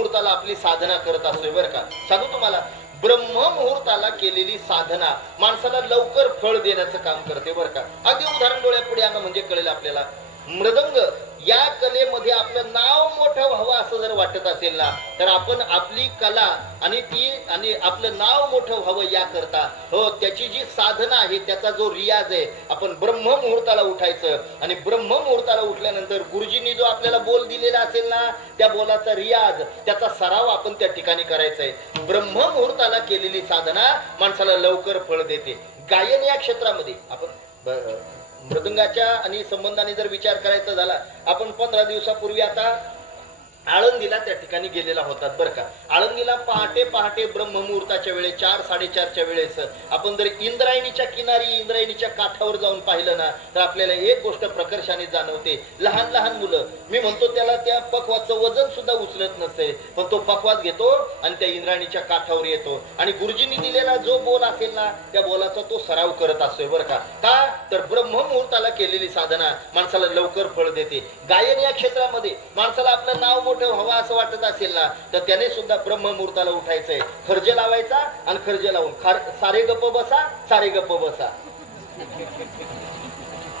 मुहूर्ताला आपली साधना करत असतोय बरं का. सांगू तुम्हाला, ब्रह्म मुहूर्ताला केलेली साधना माणसाला लवकर फळ देण्याचं काम करते बरं का. अगदी उदाहरण डोळ्यापुढे आणणं म्हणजे कळेल आपल्याला. मृदंग या कलेमध्ये आपलं नाव मोठं व्हावं असं जर वाटत असेल ना, तर आपण आपली कला आणि आपलं नाव मोठं व्हावं या करता हो त्याची जी साधना आहे, त्याचा जो रियाज आहे, आपण ब्रह्म मुहूर्ताला उठायचं आणि ब्रह्म मुहूर्ताला उठल्यानंतर गुरुजींनी जो आपल्याला बोल दिलेला असेल ना, त्या बोलाचा रियाज, त्याचा सराव आपण त्या ठिकाणी करायचा आहे. ब्रह्म मुहूर्ताला केलेली साधना माणसाला लवकर फळ देते. गायन या क्षेत्रामध्ये आपण मृदंगाच्या आणि संबंधाने जर विचार करायचा झाला, आपण 15 दिवसापूर्वी आता आळंदीला त्या ठिकाणी गेलेला होतात बरं का. आळंदीला पहाटे पहाटे ब्रह्ममुहूर्ताच्या वेळेस 4-4:30च्या वेळेस आपण जर इंद्रायणीच्या किनारी, इंद्रायणीच्या काठावर जाऊन पाहिलं ना, तर आपल्याला एक गोष्ट प्रकर्षाने जाणवते. लहान लहान मुलं, मी म्हणतो त्याला त्या पखवाचं वजन सुद्धा उचलत नसते, पण तो पखवाज घेतो आणि त्या इंद्रायणीच्या काठावर येतो आणि गुरुजींनी दिलेला जो बोल असेल ना, त्या बोलाचा तो सराव करत असतोय बरं का. का तर ब्रह्ममुहूर्ताला केलेली साधना माणसाला लवकर फळ देते. गायन या क्षेत्रामध्ये माणसाला आपलं नाव मोठं व्हावं असं वाटत असेल ना, तर त्याने सुद्धा ब्रह्ममुहूर्ताला उठायचंय. खर्ज लावायचा आणि खर्ज लावून सारे गप्प बसा, सारे गप्प बसा,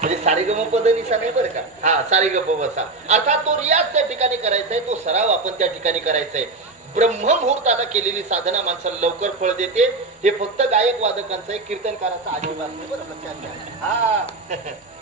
म्हणजे सारे गम पदनिसा नाही बरं का. हा, सारे गप्प बसा अर्थात तो रियाज त्या ठिकाणी करायचा आहे, तो सराव आपण त्या ठिकाणी करायचा आहे. ब्रह्ममुहूर्ताला केलेली साधना माणसाला लवकर फळ देते. हे फक्त गायक वादकांचं आहे, कीर्तनकाराचा अजिबात नाही बरं. हा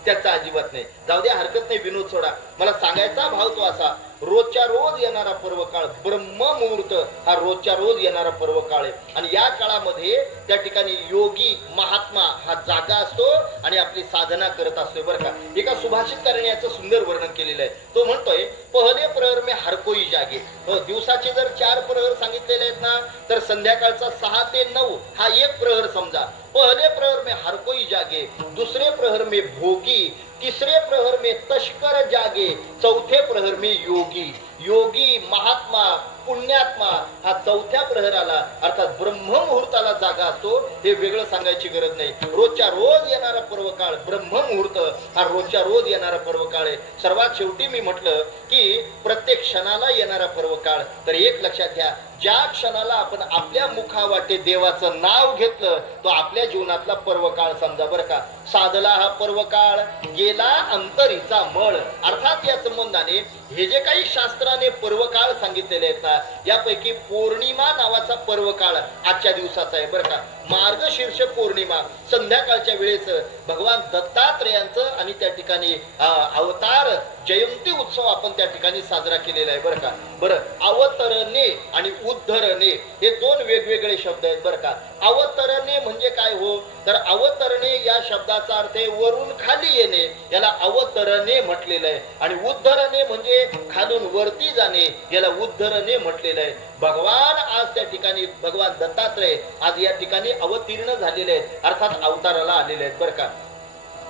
त्याचा अजिबात नाही. जाऊ द्या, हरकत नाही, विनोद सोडा. मला सांगायचा भाव तो असा, रोजच्या रोज येणारा पर्व काळ ब्रह्ममुहूर्त हा रोजच्या रोज येणारा पर्व काळ आहे आणि या काळामध्ये त्या ठिकाणी योगी महात्मा हा जागा असतो आणि आपली साधना करत असतोय बरं का. एका सुभाषितकाराने याचं सुंदर वर्णन केलेलं आहे. तो म्हणतोय, पहले प्रहर में हर कोई जागे. दिवसाचे जर 4 प्रहर सांगितलेले आहेत ना, तर संध्याकाळचा 6 ते 9 हा एक प्रहर समजा. पहले प्रहर में हर कोई जागे, दूसरे प्रहर में भोगी, तीसरे प्रहर में तस्कर जागे, चौथे प्रहर में योगी. योगी महात्मा पुण्यात्मा हा चौथ्या प्रहराला अर्थात ब्रह्ममुहूर्ताला जागा असतो. हे वेगळं सांगायची गरज नाही. रोजच्या रोज येणारा पर्व काळ ब्रह्ममुहूर्त हा रोजच्या रोज येणारा पर्व काळ आहे. सर्वात शेवटी मी म्हटलं की प्रत्येक क्षणाला येणारा पर्व काळ. तर एक लक्षात घ्या, ज्या क्षणाला आपण आपल्या मुखावाटे देवाचं नाव घेतलं, तो आपल्या जीवनातला पर्व काळ समजा बरं का. साधला हा पर्व काळ, गेला अंतरीचा मळ. अर्थात या संबंधाने हे जे काही शास्त्राने पर्व काळ सांगितलेले आहेत ना, यापैकी पौर्णिमा नावाचा पर्व काळ आजच्या दिवसाचा आहे बरं का. मार्गशीर्ष पौर्णिमा संध्याकाळच्या वेळेस भगवान दत्तात्रेयांचं आणि त्या ठिकाणी अवतार जयंती उत्सव आपण त्या ठिकाणी साजरा केलेला आहे बरं का. बरं, अवतरणे आणि उद्धरणे हे 2 वेगवेगळे शब्द आहेत बरं का. अवतरणे म्हणजे काय हो, तर अवतरणे या शब्दाचा अर्थ आहे वरून खाली येणे, याला अवतरणे म्हटलेलं आहे. आणि उद्धरणे म्हणजे खालून वरती जाणे, याला उद्धरणे म्हटलेलं आहे. भगवान आज त्या ठिकाणी, भगवान दत्तात्रय आज या ठिकाणी अवतीर्ण झालेले आहेत, अर्थात अवताराला आलेले आहेत बरं का.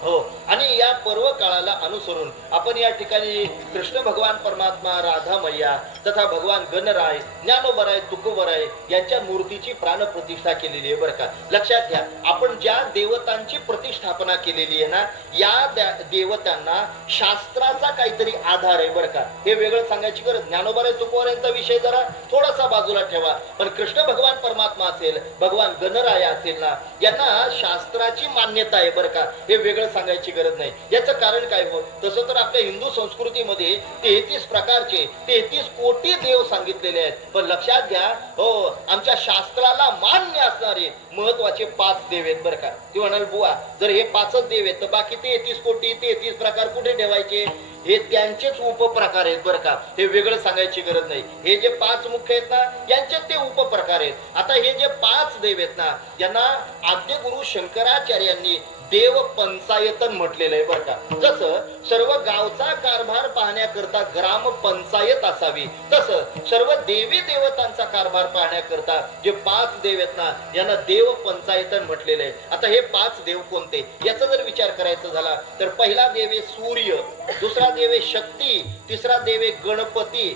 हो, आणि या पर्व काळाला अनुसरून आपण या ठिकाणी कृष्ण भगवान परमात्मा, राधा मैया तथा भगवान गणराय, ज्ञानोबराय, तुकोबराय यांच्या मूर्तीची प्राणप्रतिष्ठा केलेली आहे बरं का. लक्षात घ्या, आपण ज्या देवतांची प्रतिष्ठापना केलेली आहे ना, या देवतांना शास्त्राचा काहीतरी आधार आहे बरं का. हे वेगळं सांगायची गरज. ज्ञानोबराय, तुकोबरायांचा विषय जरा थोडासा बाजूला ठेवा, पण कृष्ण भगवान परमात्मा असेल, भगवान गणराय असेल ना, यांना शास्त्राची मान्यता आहे बरं का. हे वेगळं सांगायची गरज नाही. याचं कारण काय हो, तसं तर आपल्या हिंदू संस्कृतीमध्ये 33 प्रकारचे 33 कोटी देव सांगितलेले आहेत. पण लक्षात घ्या हो, आमच्या शास्त्राला मान्य असणारे महत्वाचे 5 देव आहेत बरं का. ती म्हणाल, बुवा जर हे 5च देव आहेत, तर बाकी 33 कोटी 33 प्रकार कुठे ठेवायचे? हे त्यांचेच उपप्रकार आहेत बरं का. हे वेगळं सांगायची गरज नाही. हे जे 5 मुख्य आहेत ना, यांचे ते उपप्रकार आहेत. आता हे जे 5 देव आहेत ना, यांना आद्यगुरु शंकराचार्यांनी देव पंचायतन म्हटलेलं आहे बरं का. जसं सर्व गावचा कारभार पाहण्याकरता ग्राम पंचायत असावी, तसं सर्व देवी देवतांचा कारभार पाहण्याकरता जे 5 देव आहेत ना, यांना देव पंचायतन म्हटलेलं आहे. आता हे 5 देव कोणते, याचा जर विचार करायचा झाला, तर पहिला देव आहे सूर्य, दुसरा देवे शक्ती, तिसरा देवे गणपती,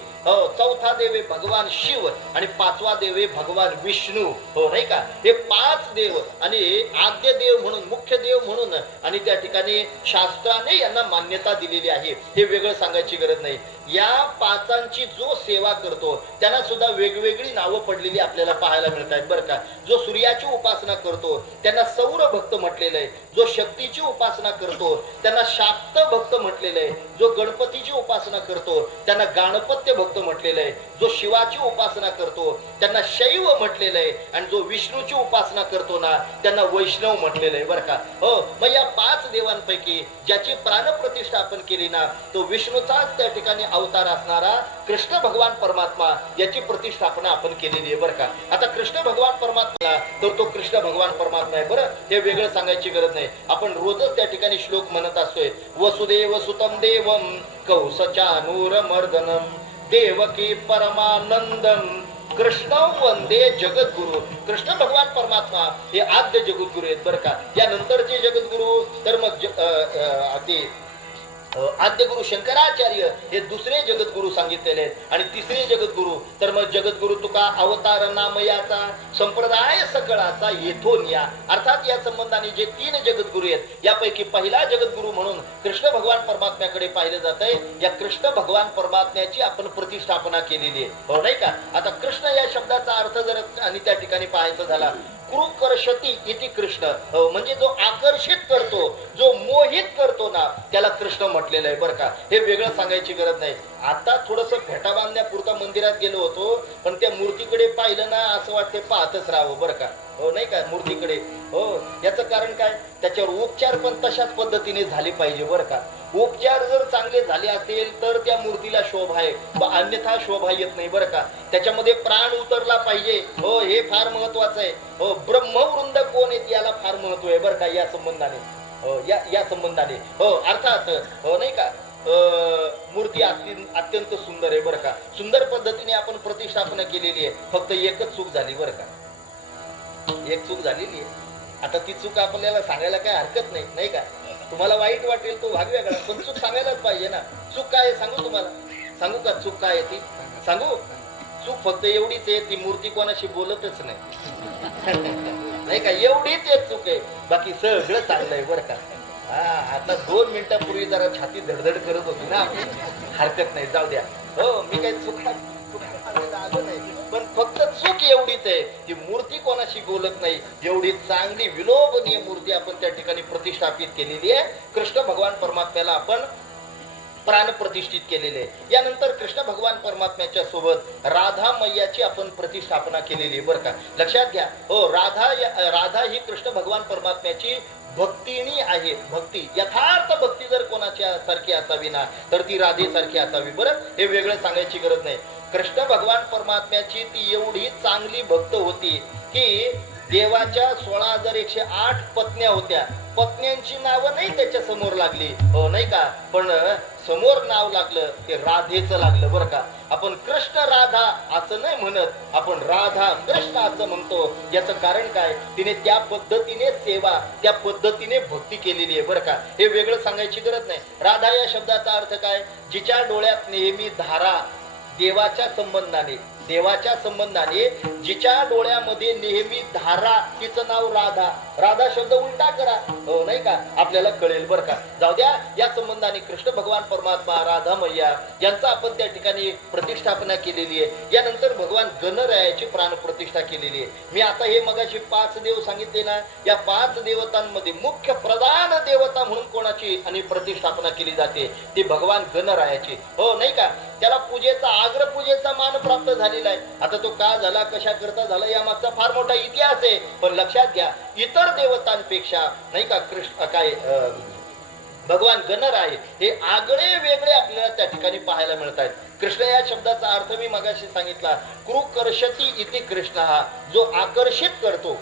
चौथा देवे भगवान शिव आणि पाचवा देवे भगवान विष्णू. हो नाही का, हे 5 देव आणि आद्य देव म्हणून, मुख्य देव म्हणून आणि त्या ठिकाणी शास्त्राने यांना मान्यता दिलेली आहे. हे वेगळं सांगायची गरज नाही. या 5ची जो सेवा करतो त्यांना सुद्धा वेगवेगळी नावं पडलेली आपल्याला पाहायला मिळत आहेत बरं का. जो सूर्याची उपासना करतो त्यांना सौर भक्त म्हटलेलं आहे. जो शक्तीची उपासना करतो त्यांना शाक्त भक्त म्हटलेलं आहे. जो गणपतीची उपासना करतो त्यांना गणपत्य भक्त म्हटलेलं आहे. जो शिवाची उपासना करतो त्यांना शैव म्हटलेलं आहे आणि जो विष्णूची उपासना करतो ना त्यांना वैष्णव म्हटलेलं आहे बरं का. हो, मग या 5 देवांपैकी ज्याची प्राणप्रतिष्ठा आपण केली ना तो विष्णूचाच त्या ठिकाणी अवतार असणारा कृष्ण भगवान परमात्मा याची प्रतिष्ठापना आपण केलेली आहे बरं का. आता कृष्ण भगवान परमात्मा तर तो कृष्ण भगवान परमात्मा आहे बरं, हे वेगळं सांगायची गरज नाही. आपण रोजच त्या ठिकाणी श्लोक म्हणत असतोय, वसुदेव सुतम देवम कौसचानूरमर्दनम देवकी परमानंदम कृष्ण वंदे जगद्गुरु. कृष्ण भगवान परमात्मा हे आद्य जगद्गुरु आहेत बरं का. यानंतरचे जगद्गुरु तर मग ते आद्य गुरु शंकराचार्य हे दुसरे जगद्गुरु सांगितलेले आहेत आणि तिसरे जगद्गुरु तर मग जगद्गुरु तुका अवतार नामयाचा संप्रदाय सकळाचा येथून या. अर्थात या संबंधाने जे 3 जगद्गुरु आहेत यापैकी पहिला जगद्गुरु म्हणून कृष्ण भगवान परमात्म्याकडे पाहिलं जात आहे. या कृष्ण भगवान परमात्म्याची आपण प्रतिष्ठापना केलेली आहे हो नाही का. आता कृष्ण या शब्दाचा अर्थ जर आणि त्या ठिकाणी पाहायचा झाला, कृकर्षती इति कृष्ण, म्हणजे जो आकर्षित करतो, जो मोहित करतो ना त्याला कृष्ण म्हटलेलं आहे बरं का. हे वेगळं सांगायची गरज नाही. आता थोडस फेटा बांधण्यापुरता मंदिरात गेलो होतो पण त्या मूर्तीकडे पाहिलं ना असं वाटते पाहतच राहावं बरं का. हो नाही का, मूर्तीकडे. हो, याचं कारण काय, त्याच्यावर उपचार पण तशाच पद्धतीने झाले पाहिजे बरं का. उपचार जर चांगले झाले असेल तर त्या मूर्तीला शोभा आहे, अन्यथा शोभा येत नाही बरं का. त्याच्यामध्ये प्राण उतरला पाहिजे. हो, हे फार महत्वाचं आहे. हो, ब्रह्मवृंद कोण आहेत याला फार महत्व आहे बरं का या संबंधाने. हो, या संबंधाने. हो, अर्थात हो नाही का, मूर्ती अत्यंत सुंदर आहे बरं का. सुंदर पद्धतीने आपण प्रतिष्ठापना केलेली आहे. फक्त एकच चूक झाली बरं का, एक चूक झालेली आहे. आता ती चूक आपल्याला सांगायला काय हरकत नाही, नाही का. तुम्हाला वाईट वाटेल तो भाग वेगळा, पण चूक सांगायलाच पाहिजे ना. चूक काय आहे सांगू तुम्हाला, सांगू का चूक काय आहे ती सांगू. चूक फक्त एवढीच आहे, ती मूर्ती कोणाशी बोलतच नाही नाही का, एवढीच एक चूक आहे. बाकी सगळं चांगलं आहे बरं का. आता 2 मिनिटापूर्वी जरा छाती धडधड करत होती ना, हरकत नाही, जाऊ द्या. हो, मी काही चूक आलो नाही, पण फक्त चूक एवढीच आहे की मूर्ती कोणाशी बोलत नाही. एवढी चांगली विलोभनीय मूर्ती आपण त्या ठिकाणी प्रतिष्ठापित केलेली आहे. कृष्ण भगवान परमात्म्याला आपण प्राण प्रतिष्ठित केलेले. यानंतर कृष्ण भगवान परमात्म्याच्या सोबत राधा मैयाची आपण प्रतिष्ठापना केलेली बरं का. लक्षात घ्या. हो, राधा ही कृष्ण भगवान परमात्म्याची भक्तिनी आहे. भक्ती, यथार्थ भक्ती जर कोणाच्या सारखी असावी ना तर ती राधेसारखी असावी बरं. हे वेगळं सांगायची गरज नाही. कृष्ण भगवान परमात्म्याची ती एवढी चांगली भक्त होती की देवाच्या 16,108 पत्न्या होत्या. पत्न्यांची नावं नाही त्याच्या समोर लागली हो नाही का, पण समोर नाव लागलं ते राधेचं लागलं बरं का. आपण कृष्ण राधा असं नाही म्हणत, आपण राधा कृष्ण असं म्हणतो. याचं कारण काय, तिने त्या पद्धतीने सेवा, त्या पद्धतीने भक्ती केलेली आहे बरं का. हे वेगळं सांगायची गरज नाही. राधा या शब्दाचा अर्थ काय, जिच्या डोळ्यात नेहमी धारा, देवाच्या संबंधाने जिच्या डोळ्यामध्ये नेहमी धारा, तिचं नाव राधा. राधा शब्द उलटा करा हो नाही का, आपल्याला कळेल बरं का. जाऊ द्या. या संबंधाने कृष्ण भगवान परमात्मा, राधा मैया यांचा आपण त्या ठिकाणी प्रतिष्ठापना केलेली आहे. यानंतर भगवान गणरायाची प्राण प्रतिष्ठा केलेली आहे. मी आता हे मगाशी 5 देव सांगितले ना, या 5 देवतांमध्ये मुख्य प्रधान देवता म्हणून कोणाची आणि प्रतिष्ठापना केली जाते, ती भगवान गणरायाची हो नाही का. त्याला पूजेचा, आग्र पूजेचा मान प्राप्त झालेला आहे. आता तो का झाला, कशा करता झाला, या मागचा फार मोठा इतिहास आहे. पण लक्षात घ्या, इतर देवतांपेक्षा नाही का कृष्ण काय भगवान गणराय हे आगळे वेगळे आपल्याला त्या ठिकाणी पाहायला मिळत आहेत. कृष्ण या शब्दाचा अर्थ मी मगाशी सांगितला, कृकर्षती इति कृष्ण. हा जो आकर्षित करतो,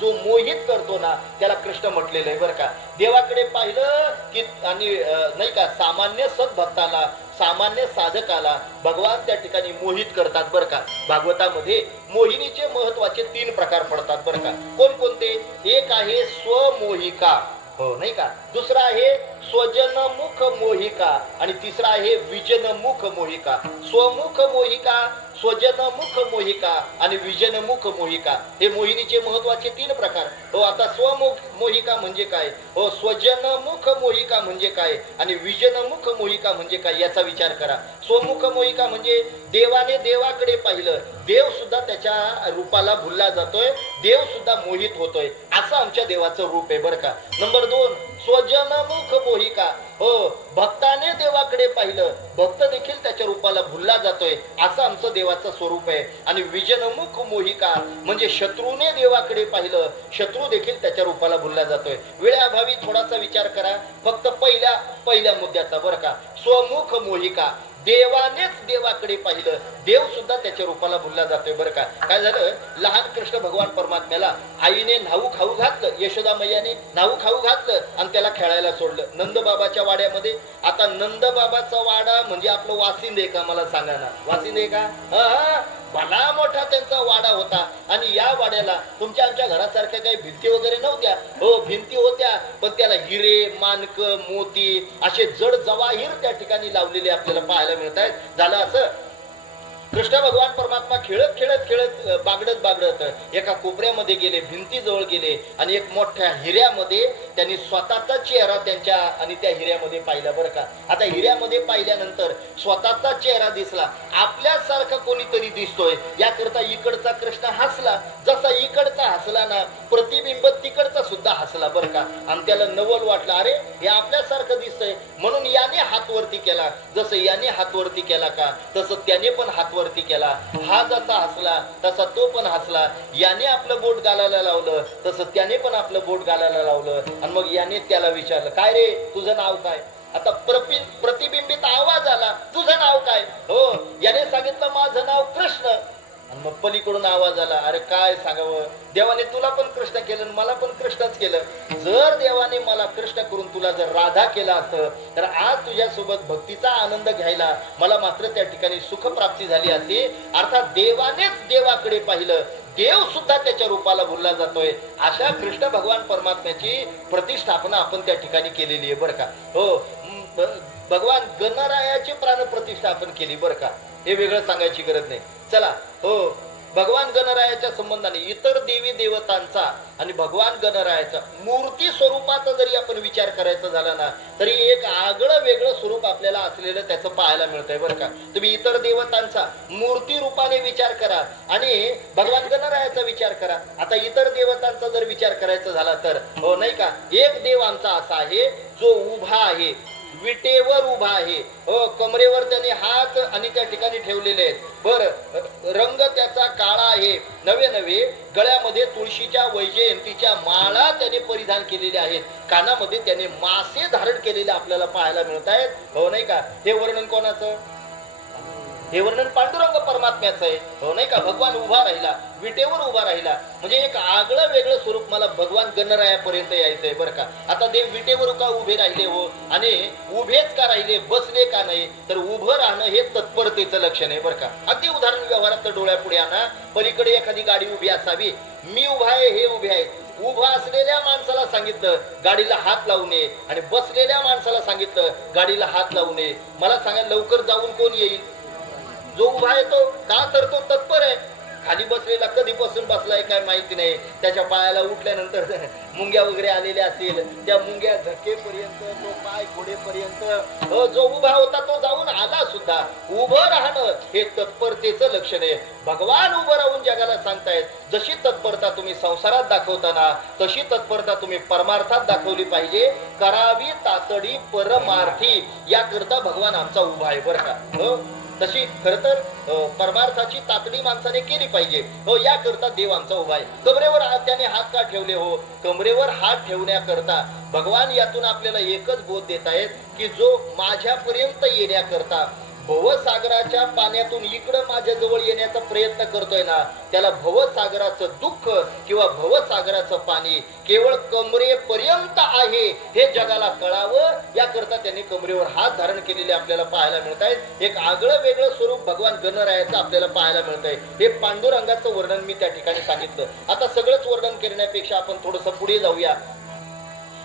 जो मोहित करतो ना त्याला कृष्ण म्हटलेलं आहे बरं का. देवाकडे पाहिलं की आणि नाही का सामान्य सद्भक्ताला, सामान्य साधकाला भगवान त्या ठिकाणी मोहित करतात बरं का. भागवतामध्ये मोहिनीचे महत्वाचे 3 प्रकार पडतात बरं का. कोणकोणते, एक आहे स्वमोहिका हो नाही का, दुसरा आहे स्वजनमुख मोहिका आणि तिसरा आहे विजनमुख मोहिका. स्वमुख मोहिका, स्वजनमुख मोहिका आणि विजनमुख मोहिका हे मोहिनीचे महत्वाचे 3 प्रकार. हो, आता स्वमुख मोहिका म्हणजे काय, हो स्वजनमुख मोहिका म्हणजे काय आणि विजनमुख मोहिका म्हणजे काय याचा विचार करा. स्वमुख मोहिका म्हणजे देवाने देवाकडे पाहिलं, देव सुद्धा त्याच्या रूपाला भुलला जातोय, देव सुद्धा मोहित होतोय, असं आमच्या देवाचं रूप आहे बरं का. नंबर 2 स्वजनमुख मोहिका, हो भक्ताने देवाकडे पाहिलं, भक्त देखील त्याच्या रूपाला भुलला जातोय, असं आमचं देवाचं स्वरूप आहे. आणि विजनमुख मोहिका म्हणजे शत्रूने देवाकडे पाहिलं, शत्रू देखील त्याच्या रूपाला भुलला जातोय. वेळाभावी थोडासा विचार करा फक्त पहिल्या मुद्द्याचा बरं का. स्वमुख मोहिका, देवानेच देवाकडे पाहिलं, देव सुद्धा त्याच्या रूपाला भुलला जातोय बरं का. काय झालं, लहान कृष्ण भगवान परमात्म्याला आईने न्हाऊ खाऊ घातलं, यशोदा मैयाने न्हाऊ खाऊ घातलं आणि त्याला खेळायला सोडलं नंदबाबाच्या वाड्यामध्ये. आता नंदबाबाचा वाडा म्हणजे आपलं वासिंदे का, मला सांगा ना, वासिंदे का? भला मोठा त्यांचा वाडा होता आणि या वाड्याला तुमच्या आमच्या घरासारख्या काही भिंती वगैरे नव्हत्या. हो भिंती होत्या, पण त्याला हिरे माणक मोती असे जड जवाहीर त्या ठिकाणी लावलेले आपल्याला पाहायला मिळत आहेत. झालं असं, कृष्ण भगवान परमात्मा खेळत खेळत खेळत बागडत एका कोपऱ्यामध्ये गेले, भिंतीजवळ गेले आणि एक मोठ्या हिऱ्यामध्ये त्यांनी स्वतःचा चेहरा त्यांच्या आणि त्या हिऱ्यामध्ये पाहिला बरं का. आता हिऱ्यामध्ये पाहिल्यानंतर स्वतःचा चेहरा दिसला, आपल्यासारखा कोणीतरी दिसतोय, याकरता इकडचा कृष्ण हसला. जसा इकडचा हसला ना, प्रतिबिंब तिकडचा सुद्धा हसला बरं का. आणि त्याला नवल वाटलं, अरे हे आपल्यासारखं दिसतंय, म्हणून याने हात वरती केला. जसं याने हात वरती केला का, तसं त्याने पण हात वरती केला. हा जसा हसला तसा तो पण हसला. याने आपलं बोट गालायला लावलं तसं त्याने पण आपलं बोट गालायला लावलं. आणि मग याने त्याला विचारलं, काय रे तुझं नाव काय? आता प्रतिबिंबित आवाज आला, तुझं नाव काय? हो, याने सांगितलं माझं नाव कृष्ण. आणि मग पलीकडून आवाज आला, अरे काय सांगावं, देवाने तुला पण कृष्ण केलं, मला पण कृष्णच केलं. जर देवाने मला कृष्ण करून तुला जर राधा केला असतं तर आज तुझ्यासोबत भक्तीचा आनंद घ्यायला मला मात्र त्या ठिकाणी सुखप्राप्ती झाली असती. अर्थात देवानेच देवाकडे पाहिलं, देव सुद्धा त्याच्या रूपाला भुलला जातोय. अशा कृष्ण भगवान परमात्म्याची प्रतिष्ठापना आपण त्या ठिकाणी केलेली आहे बरं का. हो, भगवान गणरायाची प्राण प्रतिष्ठा आपण केली बरं का, हे वेगळं सांगायची गरज नाही. चला, हो भगवान गणरायाच्या संबंधाने इतर देवी देवतांचा आणि भगवान गणरायाचा मूर्ती स्वरूपाचा जरी आपण विचार करायचा झाला ना, तरी एक आगळं वेगळं स्वरूप आपल्याला असलेलं त्याचं पाहायला मिळतंय बरं का. तुम्ही इतर देवतांचा मूर्ती रूपाने विचार करा आणि भगवान गणरायाचा विचार करा. आता इतर देवतांचा जर विचार करायचा झाला तर हो नाही का, एक देव आमचा असा आहे जो उभा आहे, विटेवर उभा आहे, हो कमरेवर त्याने हात आणि त्या ठिकाणी ठेवलेले आहेत. बर रंग त्याचा काळा आहे, नवे गळ्यामध्ये तुळशीच्या वैजयंतीच्या माळा त्याने परिधान केलेले आहेत, कानामध्ये त्याने मासे धारण केलेले आपल्याला पाहायला मिळत आहेत. हो नाही का, हे वर्णन कोणाचं? हे वर्णन पांडुरंग परमात्म्याचं आहे. हो नाही का, भगवान उभा राहिला, विटेवर उभा राहिला, म्हणजे एक आगळं वेगळं स्वरूप मला भगवान गणरायापर्यंत यायचंय बरं का. आता देव विटेवर का उभे राहिले हो, आणि उभेच का राहिले, बसले का नाही, तर उभं राहणं हे तत्परतेचं लक्षण आहे बरं का. अगदी उदाहरण व्यवहारात डोळ्यापुढे आणा, पलीकडे एखादी गाडी उभी असावी, मी उभा आहे, हे उभे आहेत. उभा असलेल्या माणसाला सांगितलं गाडीला हात लावू नये आणि बसलेल्या माणसाला सांगितलं गाडीला हात लावू नये. मला सांगा लवकर जाऊन कोण येईल? जो उभा आहे तो, का तर तो तत्पर आहे. खाली बसलेला कधीपासून बसलाय काय माहिती नाही, त्याच्या पायाला उठल्यानंतर मुंग्या वगैरे आलेल्या असेल, त्या मुंग्या झटकेपर्यंत, तो पाय घोडेपर्यंत, जो उभा होता तो जाऊन आला सुद्धा. उभं राहणं हे तत्परतेचं लक्षण आहे. भगवान उभं राहून जगाला सांगतायत, जशी तत्परता तुम्ही संसारात दाखवताना तशी तत्परता तुम्ही परमार्थात दाखवली पाहिजे. करावी तातडी परमार्थी, याकरता भगवान आमचा उभा आहे बरं का. तशी खर तर परमार्थाची तातडी माणसाने केली पाहिजे. हो, याकरता देव आमचा उभा आहे. कमरेवर त्याने हात का ठेवले हो, कमरेवर हात ठेवण्याकरता भगवान यातून आपल्याला एकच बोध देत आहेत की जो माझ्यापर्यंत येण्याकरता भवसागराच्या पाण्यातून इकडं माझ्या जवळ येण्याचा प्रयत्न करतोय ना, त्याला भवसागराचं दुःख किंवा भवसागराचं पाणी केवळ कमरेपर्यंत आहे हे जगाला कळावं, याकरता त्यांनी कमरेवर हात धारण केलेले आपल्याला पाहायला मिळत आहेत. एक आगळं वेगळं स्वरूप भगवान गणरायाचं आपल्याला पाहायला मिळत आहे. हे पांडुरंगाचं वर्णन मी त्या ठिकाणी सांगितलं. आता सगळंच वर्णन करण्यापेक्षा आपण थोडंसं पुढे जाऊया.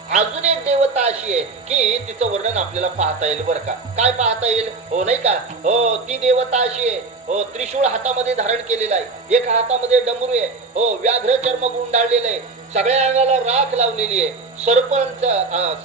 अजून एक देवता अशी आहे की तिचं वर्णन आपल्याला पाहता येईल बरं का. काय पाहता येईल हो नाही का. हो ती देवता अशी आहे हो त्रिशूळ हातामध्ये धारण केलेला आहे, एका हातामध्ये डमरू आहे, हो व्याघ्र चर्म गुंडाळलेलं आहे, सगळ्या अंगाला राख लावलेली आहे,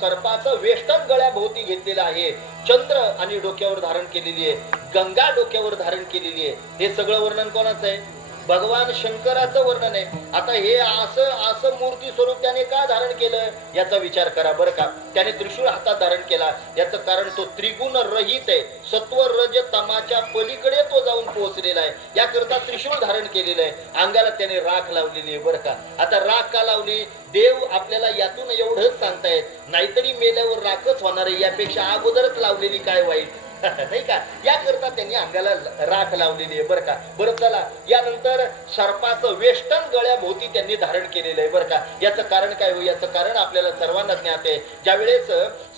सर्पाचं वेष्टन गळ्याभोवती घेतलेलं आहे, चंद्र आणि डोक्यावर धारण केलेली आहे, गंगा डोक्यावर धारण केलेली आहे. हे सगळं वर्णन कोणाचं आहे? भगवान शंकराचं वर्णन आहे. आता हे असं मूर्ती स्वरूप त्याने का धारण केलं याचा विचार करा बरं का. त्याने त्रिशूळ हातात धारण केला याचं कारण तो त्रिगुण रहित आहे, सत्व रज तमाच्या पलीकडे तो जाऊन पोहोचलेला आहे, याकरता त्रिशूळ धारण केलेलं आहे. अंगाला त्याने राख लावलेली आहे बरं का. आता राख का लावली? देव आपल्याला यातून एवढंच सांगतायत, नाहीतरी मेल्यावर राखच होणार आहे, यापेक्षा अगोदरच लावलेली काय वाईट नाही का. याकरता त्यांनी अंगाला राख लावलेली आहे बरं का. बरं चला, यानंतर सर्पाचं वेष्टन गळ्याभोवती त्यांनी धारण केलेलं आहे बरं का. याचं कारण काय हो? याचं कारण आपल्याला सर्वांना ज्ञात आहे. ज्या वेळेस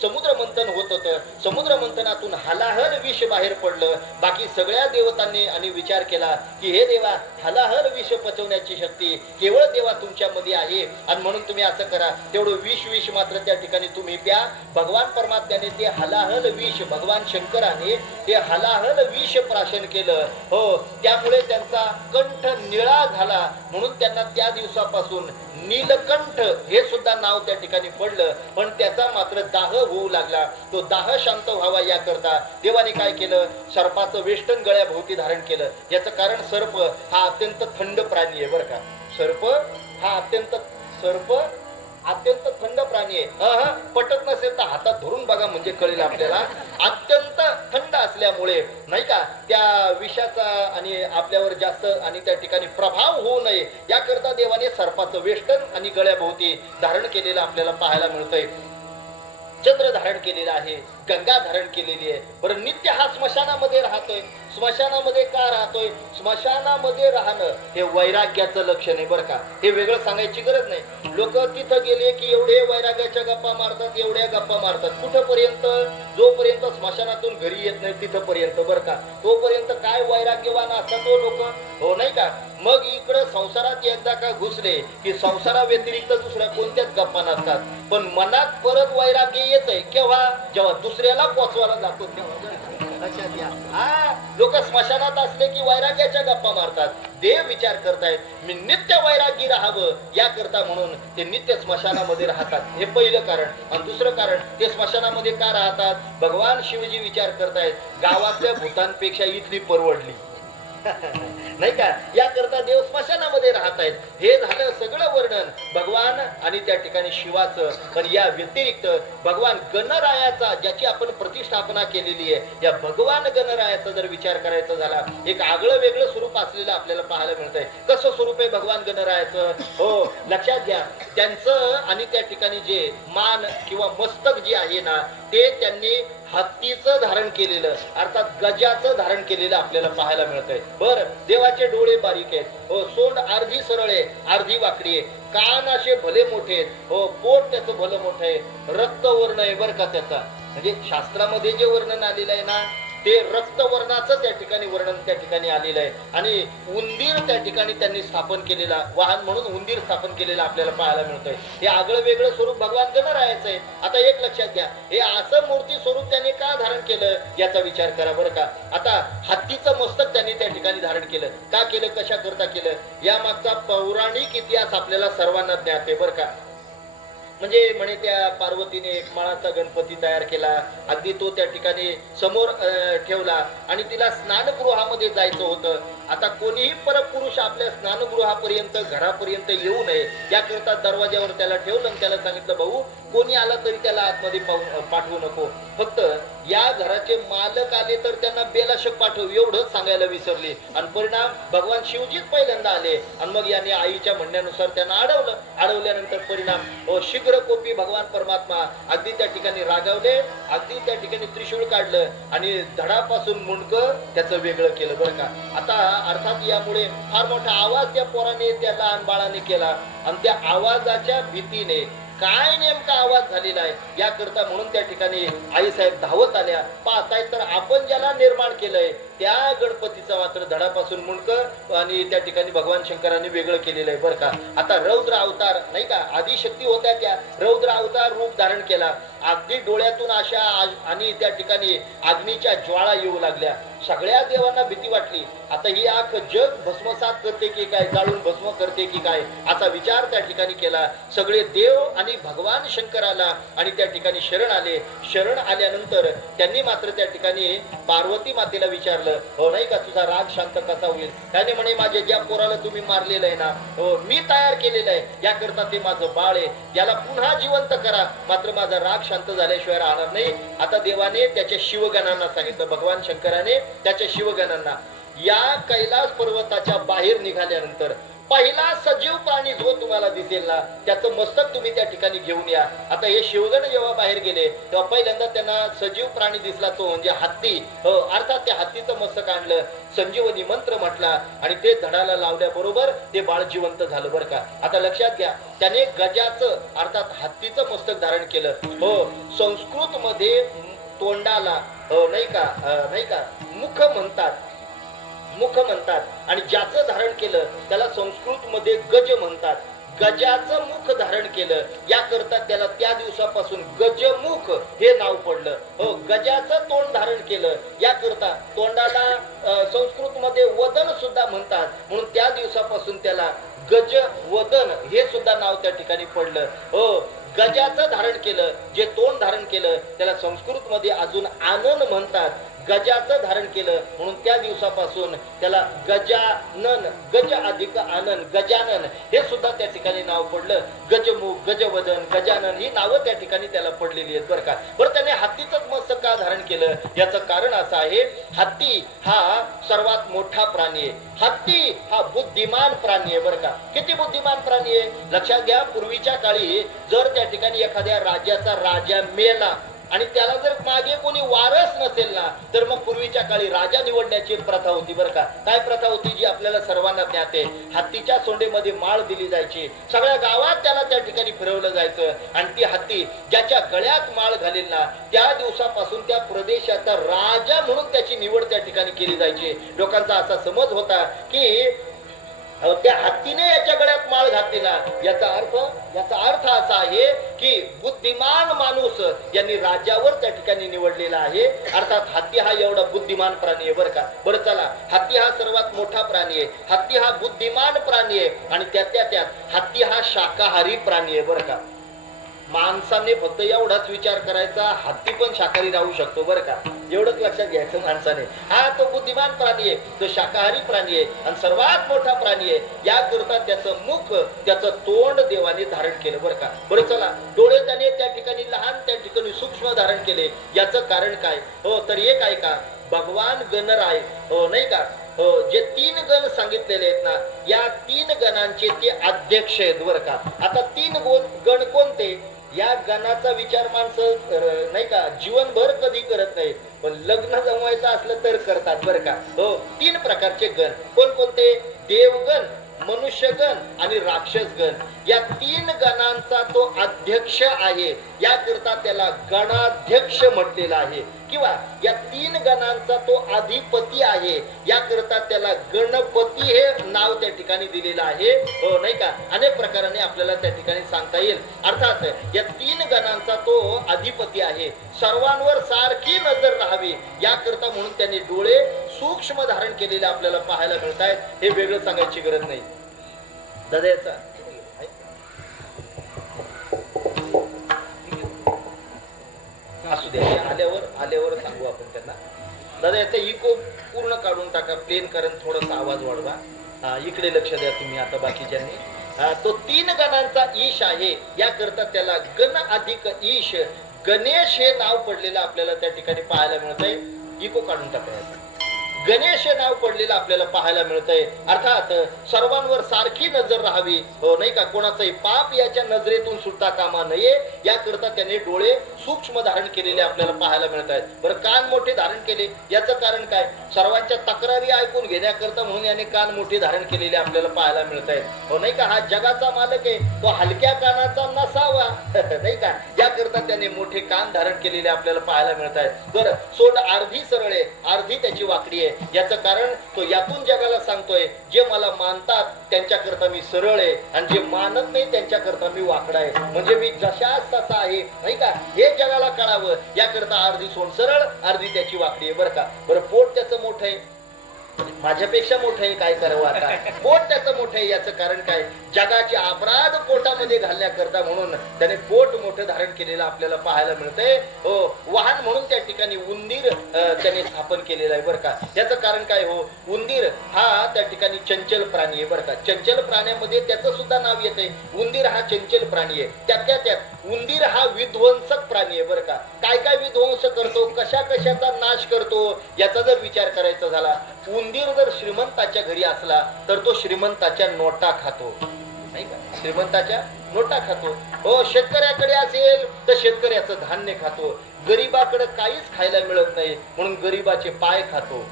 समुद्र मंथन होत होतं, समुद्र मंथनातून हलाहल विष बाहेर पडलं. बाकी सगळ्या देवतांनी आणि विचार केला की हे देवा, हलाहल विष पचवण्याची शक्ती केवळ देवा तुमच्यामध्ये आहे, आणि म्हणून तुम्ही असं करा, तेवढं विष मात्र त्या ठिकाणी तुम्ही प्या. भगवान परमात्म्याने ते हलाहल विष, भगवान शंकर ते हलाहल विष प्राशन केलं हो. त्यामुळे त्यांचा कंठ निळा झाला, म्हणून त्यांना त्या दिवसापासून नीलकंठ हे सुद्धा नाव त्या ठिकाणी पडलं. पण त्याचा मात्र दाह होऊ लागला. तो दाह शांत व्हावा याकरता देवाने काय केलं? सर्पाचं वेष्टन गळ्याभोवती धारण केलं. याचं कारण सर्प हा अत्यंत थंड प्राणी आहे बरं का. सर्प अत्यंत थंड प्राणी आहे. पटत नसेल तर हातात धरून बघा, म्हणजे कळेल आपल्याला. अत्यंत थंड असल्यामुळे नाही का त्या विषाचा आणि आपल्यावर जास्त आणि त्या ठिकाणी प्रभाव होऊ नये याकरता देवाने सर्पाचं वेष्टन आणि गळ्याभोवती धारण केलेलं आपल्याला पाहायला मिळतंय. चंद्र धारण केलेला आहे, गंगा धारण केलेली आहे. बरं, नित्य हा स्मशानामध्ये राहतोय. स्मशानामध्ये का राहतोय? स्मशानामध्ये राहणं हे वैराग्याचं लक्षण आहे बरं का. हे वेगळं सांगायची गरज नाही. लोक तिथं गेले की एवढे वैराग्याच्या गप्पा मारतात, एवढ्या गप्पा मारतात. कुठपर्यंत? जोपर्यंत स्मशानातून घरी येत नाही तिथपर्यंत बरं का. तोपर्यंत काय वैराग्यवान असतात तो लोक हो नाही का. मग इकडं संसारात एकदा का घुसले की संसारा व्यतिरिक्त दुसऱ्या कोणत्याच गप्पा नसतात. पण मनात परत वैराग्य येतंय केव्हा? जेव्हा दुसऱ्याला पोचवायला जातो तेव्हा. लक्षात घ्या. लोक स्मशानात असले की वैराग्याच्या गप्पा मारतात. देव विचार करतायत मी नित्य वैरागी राहावं याकरता, म्हणून ते नित्य स्मशानामध्ये राहतात. हे पहिलं कारण. आणि दुसरं कारण, ते स्मशानामध्ये का राहतात? भगवान शिवजी विचार करतायत गावातल्या भूतांपेक्षा इथली परवडली नाही का. याकरता देव स्मशानामध्ये राहत आहेत. हे झालं सगळं वर्णन भगवान आणि त्या ठिकाणी शिवाचं. पण या व्यतिरिक्त भगवान गणरायाचा, ज्याची आपण प्रतिष्ठापना केलेली आहे, या भगवान गणरायाचा जर विचार करायचा झाला, एक आगळं वेगळं स्वरूप असलेलं आपल्याला पाहायला मिळतंय. कसं स्वरूप आहे भगवान गणरायाचं? हो लक्षात घ्या. त्यांचं आणि त्या ठिकाणी जे मान किंवा मस्तक जे आहे ना, ते त्यांनी हत्तीचं धारण केलेलं, अर्थात गजाचं धारण केलेलं आपल्याला पाहायला मिळतंय. बरं, देवाचे डोळे बारीक आहेत हो, सोंड अर्धी सरळ आहे अर्धी वाकडी आहे, कान असे भले मोठे आहेत हो, पोट त्याचं भलं मोठं आहे, रक्तवर्ण आहे बरं का त्याचा. म्हणजे शास्त्रामध्ये जे वर्णन आलेलं आहे ना, ते रक्तवर्णाचं त्या ठिकाणी वर्णन त्या ठिकाणी आलेलं आहे. आणि उंदीर त्या ठिकाणी त्यांनी स्थापन केलेला, वाहन म्हणून उंदीर स्थापन केलेला आपल्याला पाहायला मिळतंय. हे आगळं वेगळं स्वरूप भगवान गणरायाचं आहे. आता एक लक्षात घ्या, हे असं मूर्ती स्वरूप त्याने का धारण केलं याचा विचार करा बरं का. आता हत्तीचं मस्तक त्यांनी त्या ठिकाणी धारण केलं. का केलं? कशा करता केलं? या मागचा पौराणिक इतिहास आपल्याला सर्वांना ज्ञात आहे बरं का. म्हणजे म्हणे त्या पार्वतीने एक माळाचा गणपती तयार केला, अगदी तो त्या ठिकाणी समोर ठेवला आणि तिला स्नानगृहामध्ये जायचं होतं. आता कोणीही परपुरुष आपल्या स्नानगृहापर्यंत घरापर्यंत येऊ नये याकरता दरवाज्यावर त्याला ठेवलं आणि त्याला सांगितलं, भाऊ कोणी आला तरी त्याला आतमध्ये पाठवू नको, फक्त या घराचे मालक आले तर त्यांना बेलाशक पाठवू, एवढंच सांगायला विसरली. आणि परिणाम भगवान शिवजीच पहिल्यांदा आले आणि मग याने आईच्या म्हणण्यानुसार त्यांना अडवलं. अडवल्यानंतर परिणाम शीघ्र कोपी भगवान परमात्मा अगदी त्या ठिकाणी रागावले, अगदी त्या ठिकाणी त्रिशूळ काढलं आणि धडापासून मुंडकं त्याचं वेगळं केलं बरं का. आता अर्थात यामुळे फार मोठा आवाज त्या पोराने त्या लहान बाळाने केला आणि त्या आवाजाच्या भीतीने काय नेमका आवाज झालेला आहे याकरता म्हणून त्या ठिकाणी आई साहेब धावत आल्या. पाहताय तर आपण ज्याला निर्माण केलंय त्या गणपतीचा मात्र धडापासून मुंडकं आणि त्या ठिकाणी भगवान शंकरांनी वेगळं केलेलं आहे बरं का. आता रौद्र अवतार नाही का, आदिशक्ती होत्या त्या, रौद्र अवतार रूप धारण केला. अगदी डोळ्यातून अशा आणि त्या ठिकाणी अग्नीच्या ज्वाळा येऊ लागल्या. सगळ्या देवांना भीती वाटली. आता ही आख जग भस्मसात करते की काय, जाळून भस्म करते की काय, असा विचार त्या ठिकाणी केला. सगळे देव आणि भगवान शंकराला आणि त्या ठिकाणी शरण आले. शरण आल्यानंतर त्यांनी मात्र त्या ठिकाणी पार्वती मातेला विचारलं, हो नाही का, तुझा राग शांत कसा होईल. त्याने म्हणे, माझ्या ज्या पोराला तुम्ही मारलेलं आहे ना, हो मी तयार केलेलं आहे, याकरता ते माझं बाळ आहे, याला पुन्हा जिवंत करा, मात्र माझा राग शांत झाल्याशिवाय राहणार नाही. आता देवाने त्याच्या शिवगणांना सांगितलं, भगवान शंकराने त्याच्या शिवगणांना, या कैलास पर्वताच्या बाहेर निघाल्यानंतर पहिला सजीव प्राणी जो तुम्हाला दिसेल ना, त्याचं मस्तक तुम्ही त्या ठिकाणी घेऊन या. आता हे शिवगण जेव्हा बाहेर गेले तेव्हा पहिल्यांदा त्यांना सजीव प्राणी दिसला, तो म्हणजे हत्ती. अर्थात त्या हत्तीचं मस्तक आणलं, संजीवनी मंत्र म्हटला आणि ते धडाला लावल्याबरोबर ते बाळ जिवंत झालं बरं का. आता लक्षात घ्या, त्याने गजाचं अर्थात हत्तीचं मस्तक धारण केलं. हो, संस्कृत मध्ये तोंडाला नाही का मुख म्हणतात, मुख म्हणतात आणि ज्याचं धारण केलं त्याला संस्कृत मध्ये गज म्हणतात. गजाचं मुख धारण केलं याकरता त्याला त्या दिवसापासून गजमुख हे नाव पडलं. हो, गजाचं तोंड धारण केलं याकरता तोंडाला संस्कृत मध्ये वदन सुद्धा म्हणतात, म्हणून त्या दिवसापासून त्याला गजवदन हे सुद्धा नाव त्या ठिकाणी पडलं. हो, गजाचं धारण केलं, जे तोंड धारण केलं त्याला संस्कृत मध्ये अजून आनन म्हणतात. गजाचं धारण केलं म्हणून त्या दिवसापासून त्याला गजानन, गज अधिक आनन, गजानन हे सुद्धा त्या ठिकाणी नाव पडलं. गजमुख, गजवदन, गजानन ही नावं त्या ठिकाणी त्याला पडलेली आहेत बरं का. बरं, त्याने हत्तीचंच मस्तक का धारण केलं, याचं कारण असं आहे, हत्ती हा सर्वात मोठा प्राणी आहे. हत्ती हा बुद्धिमान प्राणी आहे बरं का. किती बुद्धिमान प्राणी आहे लक्षात घ्या. पूर्वीच्या काळी जर त्या ठिकाणी एखाद्या राज्याचा राजा मेला आणि त्याला जर मागे कोणी वारस नसेल ना, तर मग पूर्वीच्या काळी राजा निवडण्याची प्रथा होती बरं का. काय प्रथा होती, जी आपल्याला सर्वांना ज्ञात आहे. हत्तीच्या सोंडेमध्ये माळ दिली जायची, सगळ्या गावात त्याला त्या ठिकाणी फिरवलं जायचं आणि ती हत्ती ज्याच्या गळ्यात माळ घालेल ना, त्या दिवसापासून त्या प्रदेशाचा राजा म्हणून त्याची निवड त्या ठिकाणी केली जायची. लोकांचा असा समज होता की त्या हत्तीने याच्या गळ्यात माळ घातली ना, याचा अर्थ असा आहे की बुद्धिमान माणूस यांनी राज्यावर त्या ठिकाणी निवडलेला आहे. अर्थात हत्ती हा एवढा बुद्धिमान प्राणी आहे बरं का. बरं चला, हत्ती हा सर्वात मोठा प्राणी आहे, हत्ती हा बुद्धिमान प्राणी आहे आणि त्यात हत्ती हा शाकाहारी प्राणी आहे बरं का. माणसाने फक्त एवढाच विचार करायचा, हत्ती पण शाकाहारी राहू शकतो बरं का. एवढंच लक्षात घ्यायचं माणसाने. हा तो बुद्धिमान प्राणी आहे, तो शाकाहारी प्राणी आहे आणि सर्वात मोठा प्राणी आहे. याकरता त्याचं मुख, त्याचं तोंड देवाने धारण केलं बरं का. बरं चला, डोळे त्याने त्या ठिकाणी लहान, त्या ठिकाणी सूक्ष्म धारण केले. याचं कारण काय, हो तर एक आहे का, भगवान गणराय, हो नाही का, जे 3 गण सांगितलेले आहेत ना, या 3 गणांचे ते अध्यक्ष आहेत बरं का. आता 3 गण कोणते, या गणाचा विचार माणसं नाही का जीवनभर कधी करत नाही, पण लग्न जमवायचं असलं तर करतात बरं का. हो, 3 प्रकारचे गण कोणकोणते, देवगण, मनुष्यगण आणि राक्षसगण. या 3 गणांचा तो अध्यक्ष आहे, याकरता त्याला गणाध्यक्ष म्हटलेला आहे. किंवा या 3 गणांचा तो अधिपती आहे, याकरता त्याला गणपती हे नाव त्या ठिकाणी दिलेलं आहे. हो नाही का, अनेक प्रकाराने आपल्याला त्या ठिकाणी सांगता येईल. अर्थात या 3 गणांचा तो अधिपती आहे. सर्वांवर सारखी नजर राहावी याकरता म्हणून त्यांनी डोळे सूक्ष्म धारण केलेले आपल्याला पाहायला मिळत आहेत. हे वेगळं सांगायची गरज नाही. दादा असू द्या, आल्यावर सांगू आपण त्यांना. दादा याचा इको पूर्ण काढून टाका, प्लेन कारण थोडासा आवाज वाढवा. इकडे लक्ष द्या तुम्ही आता बाकीच्यांनी. तो 3 गणांचा ईश आहे, याकरता त्याला गण अधिक ईश, गणेश हे नाव पडलेलं आपल्याला त्या ठिकाणी पाहायला मिळत आहे. इको काढून टाकायचं. गणेश हे नाव पडलेलं आपल्याला पाहायला मिळतंय. अर्थात सर्वांवर सारखी नजर राहावी, हो नाही का, कोणाचंही पाप याच्या नजरेतून सुटता कामा नये याकरता त्याने डोळे सूक्ष्म धारण केलेले आपल्याला पाहायला मिळत आहेत. बरं, कान मोठे धारण केले, याचं कारण काय, सर्वांच्या तक्रारी ऐकून घेण्याकरता म्हणून याने कान मोठे धारण केलेले आपल्याला पाहायला मिळत आहेत. हो नाही का, हा जगाचा मालक आहे, तो हलक्या कानाचा नसावा नाही का, याकरता त्याने मोठे कान धारण केलेले आपल्याला पाहायला मिळत आहेत. बरं, सोंड अर्धी सरळ आहे, अर्धी त्याची वाकडी आहे. याचं कारण तो यातून जगाला सांगतोय, जे मला मानतात त्यांच्याकरता मी सरळ आहे आणि जे मानत नाही त्यांच्याकरता मी वाकडा आहे. म्हणजे मी जशाच तसा आहे, नाही का, हे जगाला कळावं याकरता अर्धी सोंड सरळ अर्धी त्याची वाकडी आहे. बरं का. बरं, पोट त्याचं मोठं आहे, माझ्यापेक्षा मोठं आहे, काय करावं आता. पोट त्याचं मोठं आहे याचं कारण काय, जगाचे अपराध पोटामध्ये घालण्याकरता म्हणून त्याने पोट मोठं धारण केलेलं आपल्याला पाहायला मिळतंय. हो, वाहन म्हणून त्या ठिकाणी उंदीर त्याने स्थापन केलेलं आहे. बरं का. याचं कारण काय, हो, उंदीर हा त्या ठिकाणी चंचल प्राणी आहे. बरं का. चंचल प्राण्यामध्ये त्याचं सुद्धा नाव येते. उंदीर हा चंचल प्राणी आहे. त्यातल्या त्यात उंदीर हा विध्वंसक प्राणी आहे. बरं का. काय काय विध्वंस करतो, कशा कशाचा नाश करतो याचा जर विचार करायचा झाला, उंदीर जर श्रीमंताच्या घरी असला तर तो श्रीमंताच्या नोटा खातो, नाही का, श्रीमंताच्या नोटा खातो. हो, शेतकऱ्याकडे असेल तर शेतकऱ्याचं धान्य खातो. गरीबाकडे काहीच खायला मिळत नाही म्हणून गरीबाचे पाय खातो.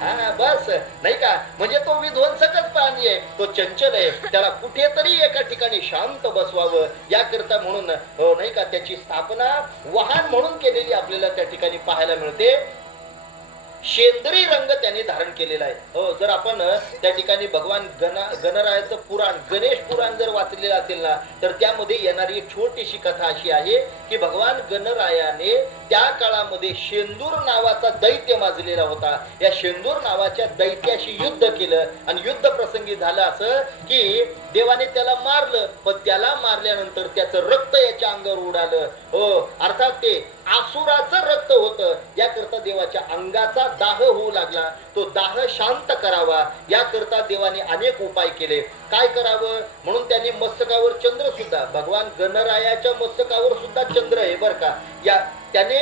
हा, बस, नाही का. म्हणजे तो विध्वंसकच प्राणी आहे, तो चंचल आहे. त्याला कुठेतरी एका ठिकाणी शांत बसवावं याकरता म्हणून, हो, नाही का, त्याची स्थापना वाहन म्हणून केलेली आपल्याला त्या ठिकाणी पाहायला मिळते. शेंद्री रंग त्याने धारण केलेला आहे. हो, जर आपण त्या ठिकाणी भगवान गणरायाचं पुराण, गणेश पुराण जर वाचलेलं असेल ना, तर त्यामध्ये येणारी एक छोटीशी कथा अशी आहे की भगवान गणरायाने त्या काळामध्ये शेंदूर नावाचा दैत्य माजलेला होता. या शेंदूर नावाच्या दैत्याशी युद्ध केलं आणि युद्ध प्रसंगी झालं असं की देवाने त्याला मारलं, पण त्याला मारल्यानंतर त्याचं रक्त याच्या अंगावर उडालं. हो, अर्थात ते आसुराचं रक्त होतं. याकरता देवाच्या अंगाचा दाह होऊ लागला. तो दाह शांत करावा याकरता देवाने अनेक उपाय केले. काय करावं म्हणून त्याने मस्तकावर चंद्र सुद्धा, भगवान गणरायाच्या मस्तकावर सुद्धा चंद्र आहे. बरं का. या त्याने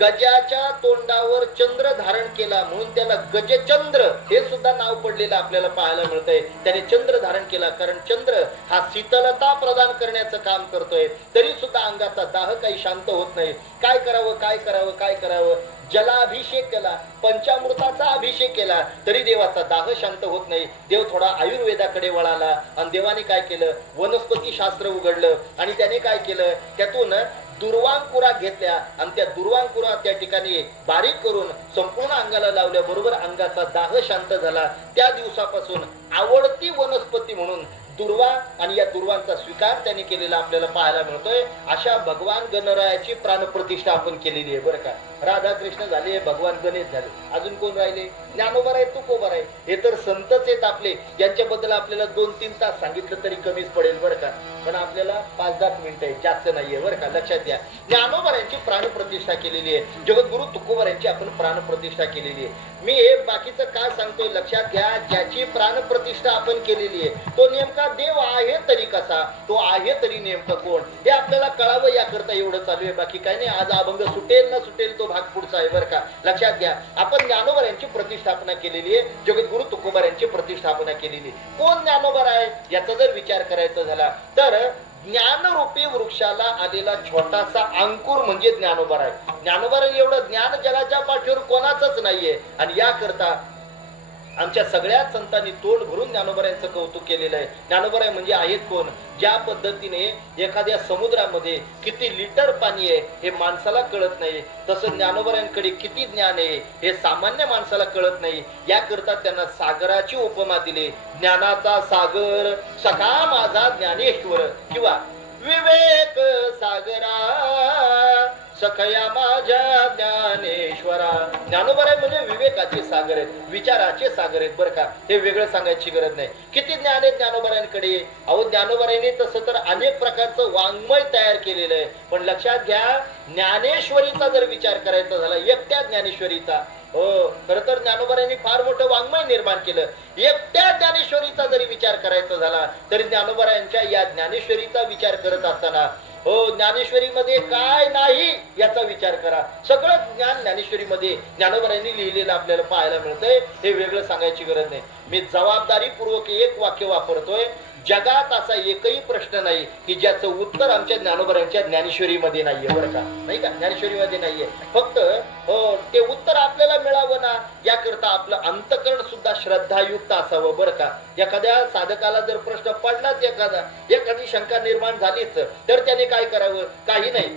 गजाच्या तोंडावर चंद्र धारण केला म्हणून त्याला गजचंद्र हे सुद्धा नाव पडलेलं आपल्याला पाहायला मिळतंय. त्याने चंद्र धारण केला कारण चंद्र हा शीतलता प्रदान करण्याचं काम करतोय. तरी सुद्धा अंगाचा दाह काही शांत होत नाही. काय करावं, काय करावं, काय करावं. जलाभिषेक केला, पंचामृताचा अभिषेक केला, तरी देवाचा दाह शांत होत नाही. देव थोडा आयुर्वेदाकडे वळाला आणि देवाने काय केलं, वनस्पती शास्त्र उघडलं आणि त्याने काय केलं, त्यातून दुर्वांकुरा घेतल्या आणि त्या दुर्वांकुरा त्या ठिकाणी बारीक करून संपूर्ण अंगाला लावल्याबरोबर अंगाचा दाह शांत झाला. त्या दिवसापासून आवडती वनस्पती म्हणून दुर्वा आणि या दुर्वांचा स्वीकार त्यांनी केलेला आपल्याला पाहायला मिळतोय. अशा भगवान गणरायाची प्राणप्रतिष्ठा आपण केलेली आहे. बरं का. राधाकृष्ण झाले, भगवान गणेश झाले, अजून कोण राहिले, ज्ञानोबा आहे, तुकोबा आहे. हे तर संतच आहेत आपले. यांच्याबद्दल आपल्याला 2-3 तास सांगितलं तरी कमीच पडेल. बरं का. पण आपल्याला 5-10 मिनिटं आहे, जास्त नाहीये. बरं का. लक्षात घ्या, ज्ञानोबा यांची प्राणप्रतिष्ठा केलेली आहे. जगद्गुरु तुकोबा यांची आपण प्राणप्रतिष्ठा केलेली आहे. मी हे बाकीचं काय सांगतोय लक्षात घ्या. ज्याची प्राणप्रतिष्ठा आपण केलेली आहे तो नेमका देव आहे तरी कसा, तो आहे तरी नेमकं कोण, हे आपल्याला कळावं याकरता एवढं चालू आहे. बाकी काय नाही. आज अभंग सुटेल ना सुटेल तो भाग पुढचा आहे. बरं का. लक्षात घ्या, आपण ज्ञानोबा यांची प्रतिष्ठापना केलेली आहे. जगद्गुरु तुकोबा यांची प्रतिष्ठापना केलेली आहे. कोण ज्ञानोबा आहे याचा जर विचार करायचा झाला तर ज्ञानरूपी वृक्षाला आलेला छोटासा अंकुर म्हणजे ज्ञानोबा आहे. ज्ञानोबा एवढं ज्ञान जगाच्या पाठीवर कोणाचंच नाहीये आणि याकरता आमच्या सगळ्या संतांनी तोंड भरून ज्ञानोबरायांचं कौतुक केलेलं आहे. ज्ञानोबराय म्हणजे आहेत कोण, ज्या पद्धतीने एखाद्या समुद्रामध्ये किती लिटर पाणी आहे हे माणसाला कळत नाही, तसं ज्ञानोबरायांकडे किती ज्ञान आहे हे सामान्य माणसाला कळत नाही. याकरता त्यांना सागराची उपमा दिली. ज्ञानाचा सागर सखा माझा ज्ञानेश्वर किंवा विवेक सागरा सखया माझ्या ज्ञानेश्वरा. ज्ञानोबराय म्हणजे विवेकाचे सागर आहेत, विचाराचे सागर आहेत. बरं का. हे वेगळं सांगायची गरज नाही. किती ज्ञान आहे ज्ञानोबरायांकडे. अहो, ज्ञानोबरायांनी तसं तर अनेक प्रकारचं वाङ्मय तयार केलेलं आहे. पण लक्षात घ्या, ज्ञानेश्वरीचा जर विचार करायचा झाला, एकट्या ज्ञानेश्वरीचा, हो, खरं तर ज्ञानोबरायांनी फार मोठं वाङ्मय निर्माण केलं. एकट्या ज्ञानेश्वरीचा जरी विचार करायचा झाला तरी ज्ञानोबरायांच्या या ज्ञानेश्वरीचा विचार करत असताना, हो, ज्ञानेश्वरीमध्ये काय नाही याचा विचार करा. सगळं ज्ञान ज्ञानेश्वरीमध्ये ज्ञानोबरायांनी लिहिलेलं आपल्याला पाहायला मिळतंय. हे वेगळं सांगायची गरज नाही. मी जबाबदारीपूर्वक एक वाक्य वापरतोय. जगात असा एकही प्रश्न नाही की ज्याचं उत्तर आमच्या ज्ञानोबरायांच्या ज्ञानेश्वरीमध्ये नाहीये. बरं का. नाही का. ज्ञानेश्वरीमध्ये नाहीये. फक्त ते उत्तर आपल्याला मिळावं ना याकरता आपलं अंतकरण सुद्धा श्रद्धायुक्त असावं. बरं का. एखाद्या साधकाला जर प्रश्न पडलाच, एखादी शंका निर्माण झालीच तर त्याने काय करावं, काही नाही,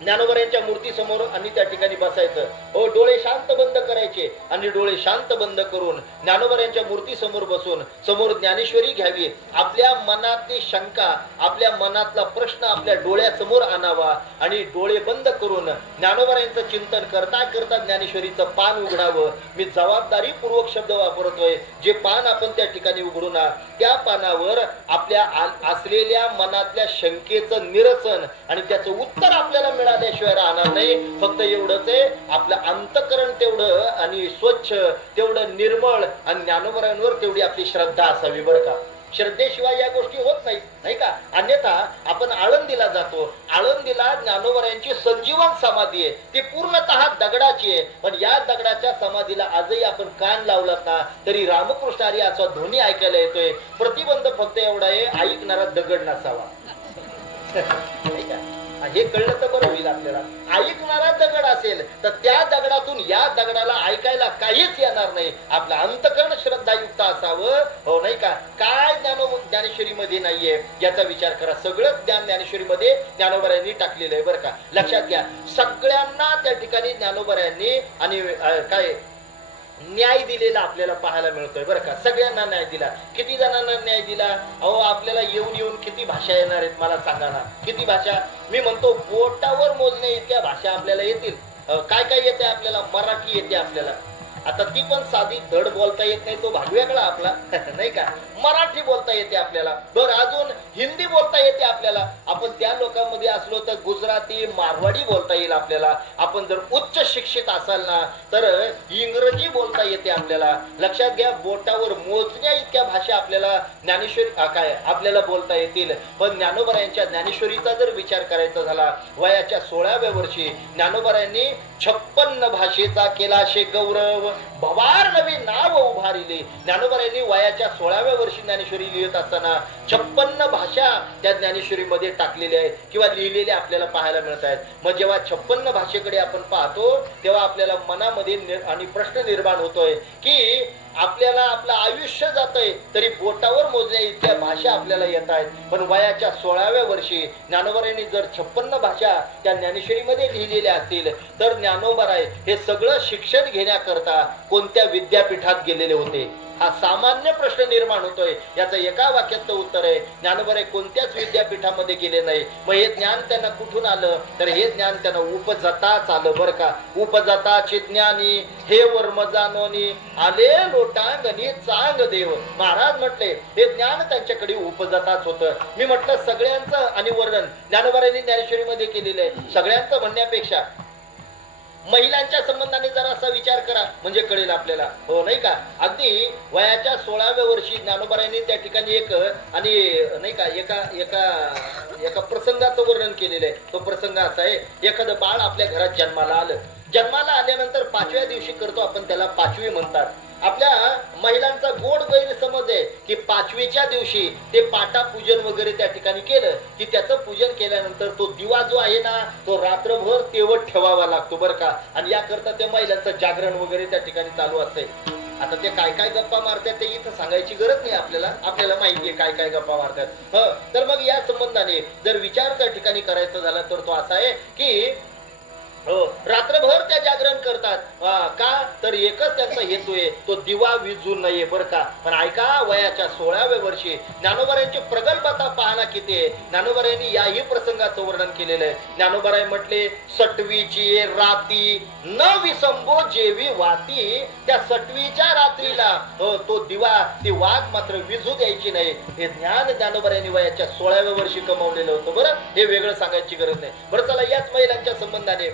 ज्ञानोबरायांच्या मूर्तीसमोर आणि त्या ठिकाणी बसायचं. हो, डोळे शांत बंद करायचे आणि डोळे शांत बंद करून ज्ञानोबरायांच्या मूर्तीसमोर बसून समोर ज्ञानेश्वरी घ्यावी. आपल्या मनातली शंका, आपल्या मनातला प्रश्न आपल्या डोळ्यासमोर आणावा आणि डोळे बंद करून ज्ञानोबरायांचं चिंतन करता करता ज्ञानेश्वरीचं पान उघडावं. मी जबाबदारीपूर्वक शब्द वापरतोय. जे पान आपण त्या ठिकाणी उघडू ना, त्या पानावर आपल्या असलेल्या मनातल्या शंकेचं निरसन आणि त्याचं उत्तर आपल्याला मिळाल्याशिवाय राहणार नाही. फक्त एवढंच आहे, आपलं अंतःकरण तेवढं आणि स्वच्छ, तेवढं निर्मळ आणि ज्ञानोबरायांवर तेवढी आपली श्रद्धा असावी बरं का. श्रद्धेशिवाय या गोष्टी होत नाहीत, नाही का. अन्यथा आपण आळंदीला जातो. आळंदीला ज्ञानोबरायांची संजीवन समाधी आहे, ती पूर्णतः दगडाची आहे. पण या दगडाच्या समाधीला आजही आपण कान लावलात ना तरी रामकृष्ण हरी असा ध्वनी ऐकायला येतोय. प्रतिबंध फक्त एवढा आहे, ऐकणारा दगड नसावा. नाही का, हे कळलं तर बरं होईल आपल्याला. ऐकणारा दगड असेल तर त्या दगडातून या दगडाला ऐकायला काहीच येणार नाही. आपलं अंतःकरण श्रद्धायुक्त असावं. हो, नाही का. काय ज्ञानेश्वरी मध्ये नाहीये याचा विचार करा. सगळंच ज्ञान ज्ञानेश्वरी मध्ये ज्ञानोबरायांनी टाकलेलं आहे बरं का. लक्षात घ्या, सगळ्यांना त्या ठिकाणी ज्ञानोबरायांनी आणि काय न्याय दिलेला आपल्याला पाहायला मिळतोय बरं का. सगळ्यांना न्याय दिला. किती जणांना न्याय दिला? अहो, आपल्याला येऊन येऊन किती भाषा येणार आहेत मला सांगा ना. किती भाषा? मी म्हणतो बोटावर मोजणे इतक्या भाषा आपल्याला येतील. काय काय येते आपल्याला? मराठी येते आपल्याला. आता ती पण साधी धड बोलता येत नाही, तो भाग वेगळा आपला. नाही का. मराठी बोलता येते आपल्याला. बरं, अजून हिंदी बोलता येते आपल्याला. आपण त्या लोकांमध्ये असलो तर गुजराती, मारवाडी बोलता येईल आपल्याला. आपण जर उच्च शिक्षित असाल ना तर इंग्रजी बोलता येते आपल्याला. लक्षात घ्या, बोटावर मोजण्या इतक्या भाषा आपल्याला ज्ञानेश्वरी काय आपल्याला बोलता येतील. पण ज्ञानोबरायांच्या ज्ञानेश्वरीचा जर विचार करायचा झाला, वयाच्या 16व्या वर्षी ज्ञानोबरायांनी 56 भाषेचा केला शे गौरव, भवार नवी नाव उभारिले. ज्ञानोबरायांनी वयाच्या 16व्या वर्षी ज्ञानेश्वरी लिहित असताना 56 भाषा त्या ज्ञानेश्वरीमध्ये टाकलेल्या आहेत किंवा लिहिलेल्या आपल्याला पाहायला मिळत आहेत. मग जेव्हा 56 भाषेकडे आपण पाहतो तेव्हा आपल्याला मनामध्ये आणि प्रश्न निर्माण होतोय की आपल्याला आपलं आयुष्य जातंय तरी बोटावर मोजण्या इतक्या भाषा आपल्याला येत आहेत. पण वयाच्या 16व्या वर्षी ज्ञानोबरायांनी जर 56 भाषा त्या ज्ञानेश्वरीमध्ये लिहिलेल्या असतील तर ज्ञानोबराय हे सगळं शिक्षण घेण्याकरता कोणत्या विद्यापीठात गेलेले होते? हा सामान्य प्रश्न निर्माण होतोय. याचं एका वाक्यात उत्तर आहे, ज्ञानोबराय कोणत्याच विद्यापीठामध्ये गेले नाही. मग हे ज्ञान त्यांना कुठून आलं? तर हे ज्ञान त्यांना उपजताच आलं बरं का. उपजताचे ज्ञानी हे वर्म जानोनी आले लोटांगणी चांग देव. महाराज म्हटले हे ज्ञान त्यांच्याकडे उपजताच होतं. मी म्हटलं सगळ्यांचं आणि वर्णन ज्ञानोबरायांनी ज्ञानेश्वरीमध्ये केलेलं आहे. सगळ्यांचं म्हणण्यापेक्षा महिलांच्या संबंधाने जरा असा विचार करा म्हणजे कळेल आपल्याला. हो, नाही का. अगदी वयाच्या 16व्या वर्षी ज्ञानोबरायांनी त्या ठिकाणी एक आणि नाही का एका प्रसंगाचं वर्णन केलेलं आहे. तो प्रसंग असा आहे, एखादं बाळ आपल्या घरात जन्माला आलं. जन्माला आल्यानंतर 5व्या दिवशी करतो आपण, त्याला पाचवी म्हणतात. आपल्या महिलांचा गोड गैरसमज आहे की 5वीच्या दिवशी ते पाटा पूजन वगैरे त्या ठिकाणी केलं की त्याचं पूजन केल्यानंतर तो दिवा जो आहे ना तो रात्रभर तेवत ठेवावा लागतो बरं का. आणि याकरता त्या महिलांचं जागरण वगैरे त्या ठिकाणी चालू असते. आता ते काय काय गप्पा मारतात ते इथं सांगायची गरज नाही आपल्याला. आपल्याला माहिती आहे काय काय गप्पा मारतात. तर मग या संबंधाने जर विचार त्या ठिकाणी करायचा झाला तर तो असा आहे की हो, रात्रभर त्या जागरण करतात. का तर एकच त्यांचा हेतू आहे, तो दिवा विझू नये बरं का. पण ऐका, वयाच्या 16व्या वर्षी ज्ञानोबरायांची प्रगल्भता पाहना किती आहे. ज्ञानोबरायांनी याही प्रसंगाचं वर्णन केलेलं आहे. ज्ञानोबराय म्हटले, सटवीची राती न विसंबो जेवी वाती. त्या सटवीच्या रात्रीला तो दिवा, ती वाघ मात्र विझू द्यायची नाही. हे ज्ञान ज्ञानोबरायांनी वयाच्या 16व्या वर्षी कमावलेलं होतं बरं. हे वेगळं सांगायची गरज नाही. बरं, चला याच महिलांच्या संबंधाने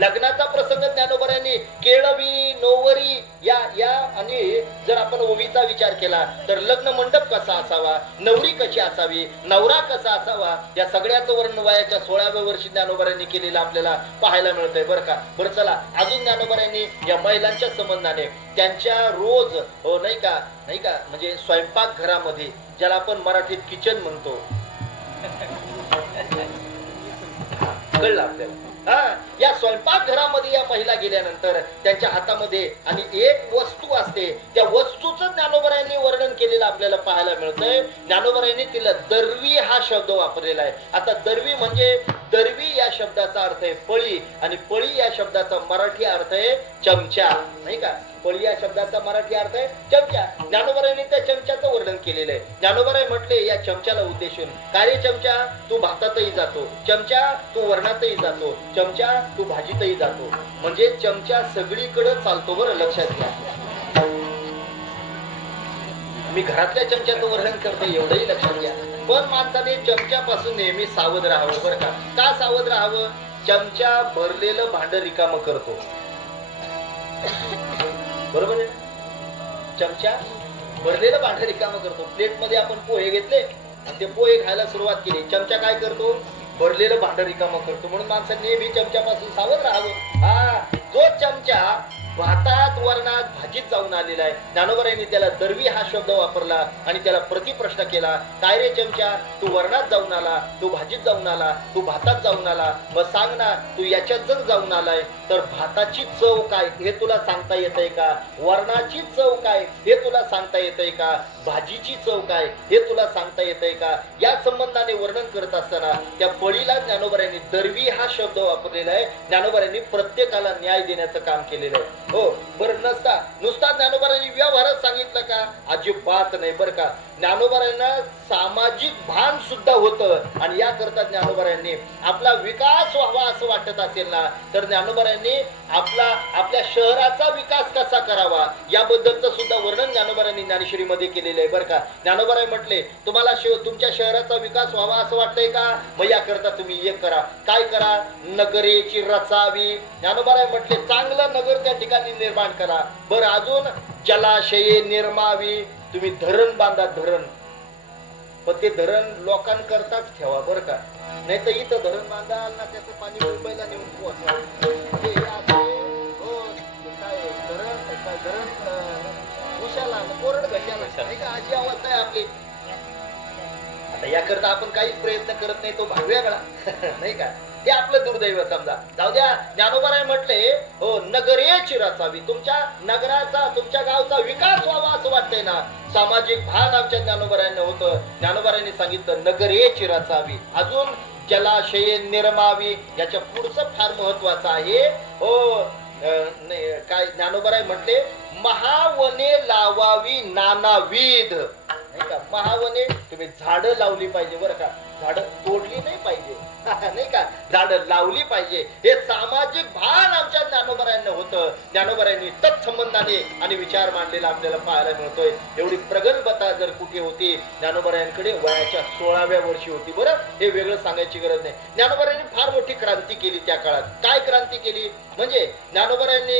लग्नाचा प्रसंग ज्ञानोबरायांनी केळवी, नोवरी या आणि जर आपण ओवीचा विचार केला तर लग्न मंडप कसा असावा, नवरी कशी असावी, नवरा कसा असावा, या सगळ्याचं वर्णन वयाच्या 16व्या वर्षी ज्ञानोबरायांनी केलेलं आपल्याला पाहायला मिळतंय बरं का. बरं, चला अजून ज्ञानोबरायांनी या महिलांच्या संबंधाने त्यांच्या रोज नाही का म्हणजे स्वयंपाक घरामध्ये, ज्याला आपण मराठीत किचन म्हणतो, कळलं आपल्याला. या स्वयंपाकघरामध्ये या महिला गेल्यानंतर त्यांच्या हातामध्ये आणि एक वस्तू असते, त्या वस्तूचं ज्ञानोबरायांनी वर्णन केलेलं आपल्याला पाहायला मिळतंय. ज्ञानोबरायांनी तिला दर्वी हा शब्द वापरलेला आहे. आता दर्वी म्हणजे, दर्वी या शब्दाचा अर्थ आहे पळी, आणि पळी या शब्दाचा मराठी अर्थ आहे चमचा, नाही का? पळी या शब्दाचा मराठी अर्थ आहे चमचा. ज्ञानोबरायांनी त्या चमच्याचं वर्णन केलेलं आहे. ज्ञानोबराय म्हटले या चमच्याला उद्देशून, काय रे चमचा, तू भातातही जातो, चमचा तू वरणातही जातो, चमचा तू भाजीतही जातो. म्हणजे चमचा सगळीकडे चालतो, बरं लक्षात घ्या. मी घरातल्या चमच्याचं वर्णन करतो एवढंही लक्षात घ्या. पण माणसाने चमच्यापासून नेहमी सावध राहावं, बरं का? का सावध राहावं? चमचा भरलेलं भांड रिकामं करतो, बरोबर आहे? चमचा भरलेलं भांड रिकामं करतो. प्लेट मध्ये आपण पोहे घेतले आणि ते पोहे खायला सुरुवात केली, चमचा काय करतो? भरलेलं भांड रिकामं करतो. म्हणून माणसाने नेहमी चमच्यापासून सावध राहावं. जो चमचा भातात वरणात भाजीत जाऊन आलेला आहे, ज्ञानोबरायांनी त्याला दर्वी हा शब्द वापरला आणि त्याला प्रतिप्रश्न केला, काय रे चमचा, तू वरणात जाऊन आला, तू भाजीत जाऊन आला, तू भातात जाऊन आला, मग सांग ना, तू याच्यात जर जाऊन आलाय तर भाताची चव काय हे तुला सांगता येतंय का? वरणाची चव काय हे तुला सांगता येतंय का? भाजीची चव काय हे तुला सांगता येतंय का? या संबंधाने वर्णन करत असताना त्या पळीला ज्ञानोबरायांनी दर्वी हा शब्द वापरलेला आहे. ज्ञानोबरायांनी प्रत्येकाला न्याय देण्याचं काम केलेलं आहे. हो, बरं, नुसता ज्ञानोबरायांनी व्यवहारच सांगितलं का? अजिबात नाही, बरं का? ज्ञानोबरायांना सामाजिक भान सुद्धा होतं, आणि याकरता ज्ञानोबरायांनी आपला विकास व्हावा असं वाटत असेल ना, तर ज्ञानोबरायांनी आपल्या शहराचा विकास कसा करावा याबद्दलचं सुद्धा वर्णन ज्ञानोबरायांनी ज्ञानेश्वरीमध्ये केलेलं आहे, बरं का? ज्ञानोबराय म्हटले, तुम्हाला तुमच्या शहराचा विकास व्हावा असं वाटतंय का? मग याकरता तुम्ही एक करा, काय करा? नगरेची रचावी. ज्ञानोबराय म्हटले, चांगलं नगर त्या ठिकाणी निर्माण करा. बरं, अजून जलाशये निर्मावी. तुम्ही धरण बांधा, धरण, पण ते धरण लोकांकरताच ठेवा, बरं का? नाही तर इथं धरण बांधाल ना, त्याचं पाणी मुंबईला नेऊन पोहोचवा. धरण उशाला कोरड घशाला, नाही का? अशी अवस्था आहे आपली. आता याकरता आपण काहीच प्रयत्न करत नाही, तो भाग वेगळा नाही का? ते आपलं दुर्दैव समजा. जाऊ द्या. ज्ञानोबराय म्हटले, हो, नगरेची रचावी. तुमच्या नगराचा, तुमच्या गावचा विकास व्हावा असं वाटतंय ना, सामाजिक भान आमच्या ज्ञानोबरायांना होतं. ज्ञानोबरायांनी सांगितलं नगरेची रचावी. अजून जलाशये निर्मावी. याच्या पुढचं फार महत्वाचं आहे. हो, काय ज्ञानोबराय म्हटले, महावने लावावी नानाविध, नाही का? महावने, तुम्ही झाडं लावली पाहिजे, बरं का? झाडं तोडली नाही पाहिजे नाही का? झाडं लावली पाहिजे. हे सामाजिक भान आमच्या ज्ञानोबरायांना होतं. ज्ञानोबरायांनी तत्संबंधाने आणि विचार मांडलेला आपल्याला पाहायला मिळतोय. एवढी प्रगल्भता जर कुठे होती, ज्ञानोबरायांकडे वयाच्या 16व्या वर्षी होती. बरं, हे वेगळं सांगायची गरज नाही. ज्ञानोबरायांनी फार मोठी क्रांती केली त्या काळात. काय क्रांती केली म्हणजे, ज्ञानोबरायांनी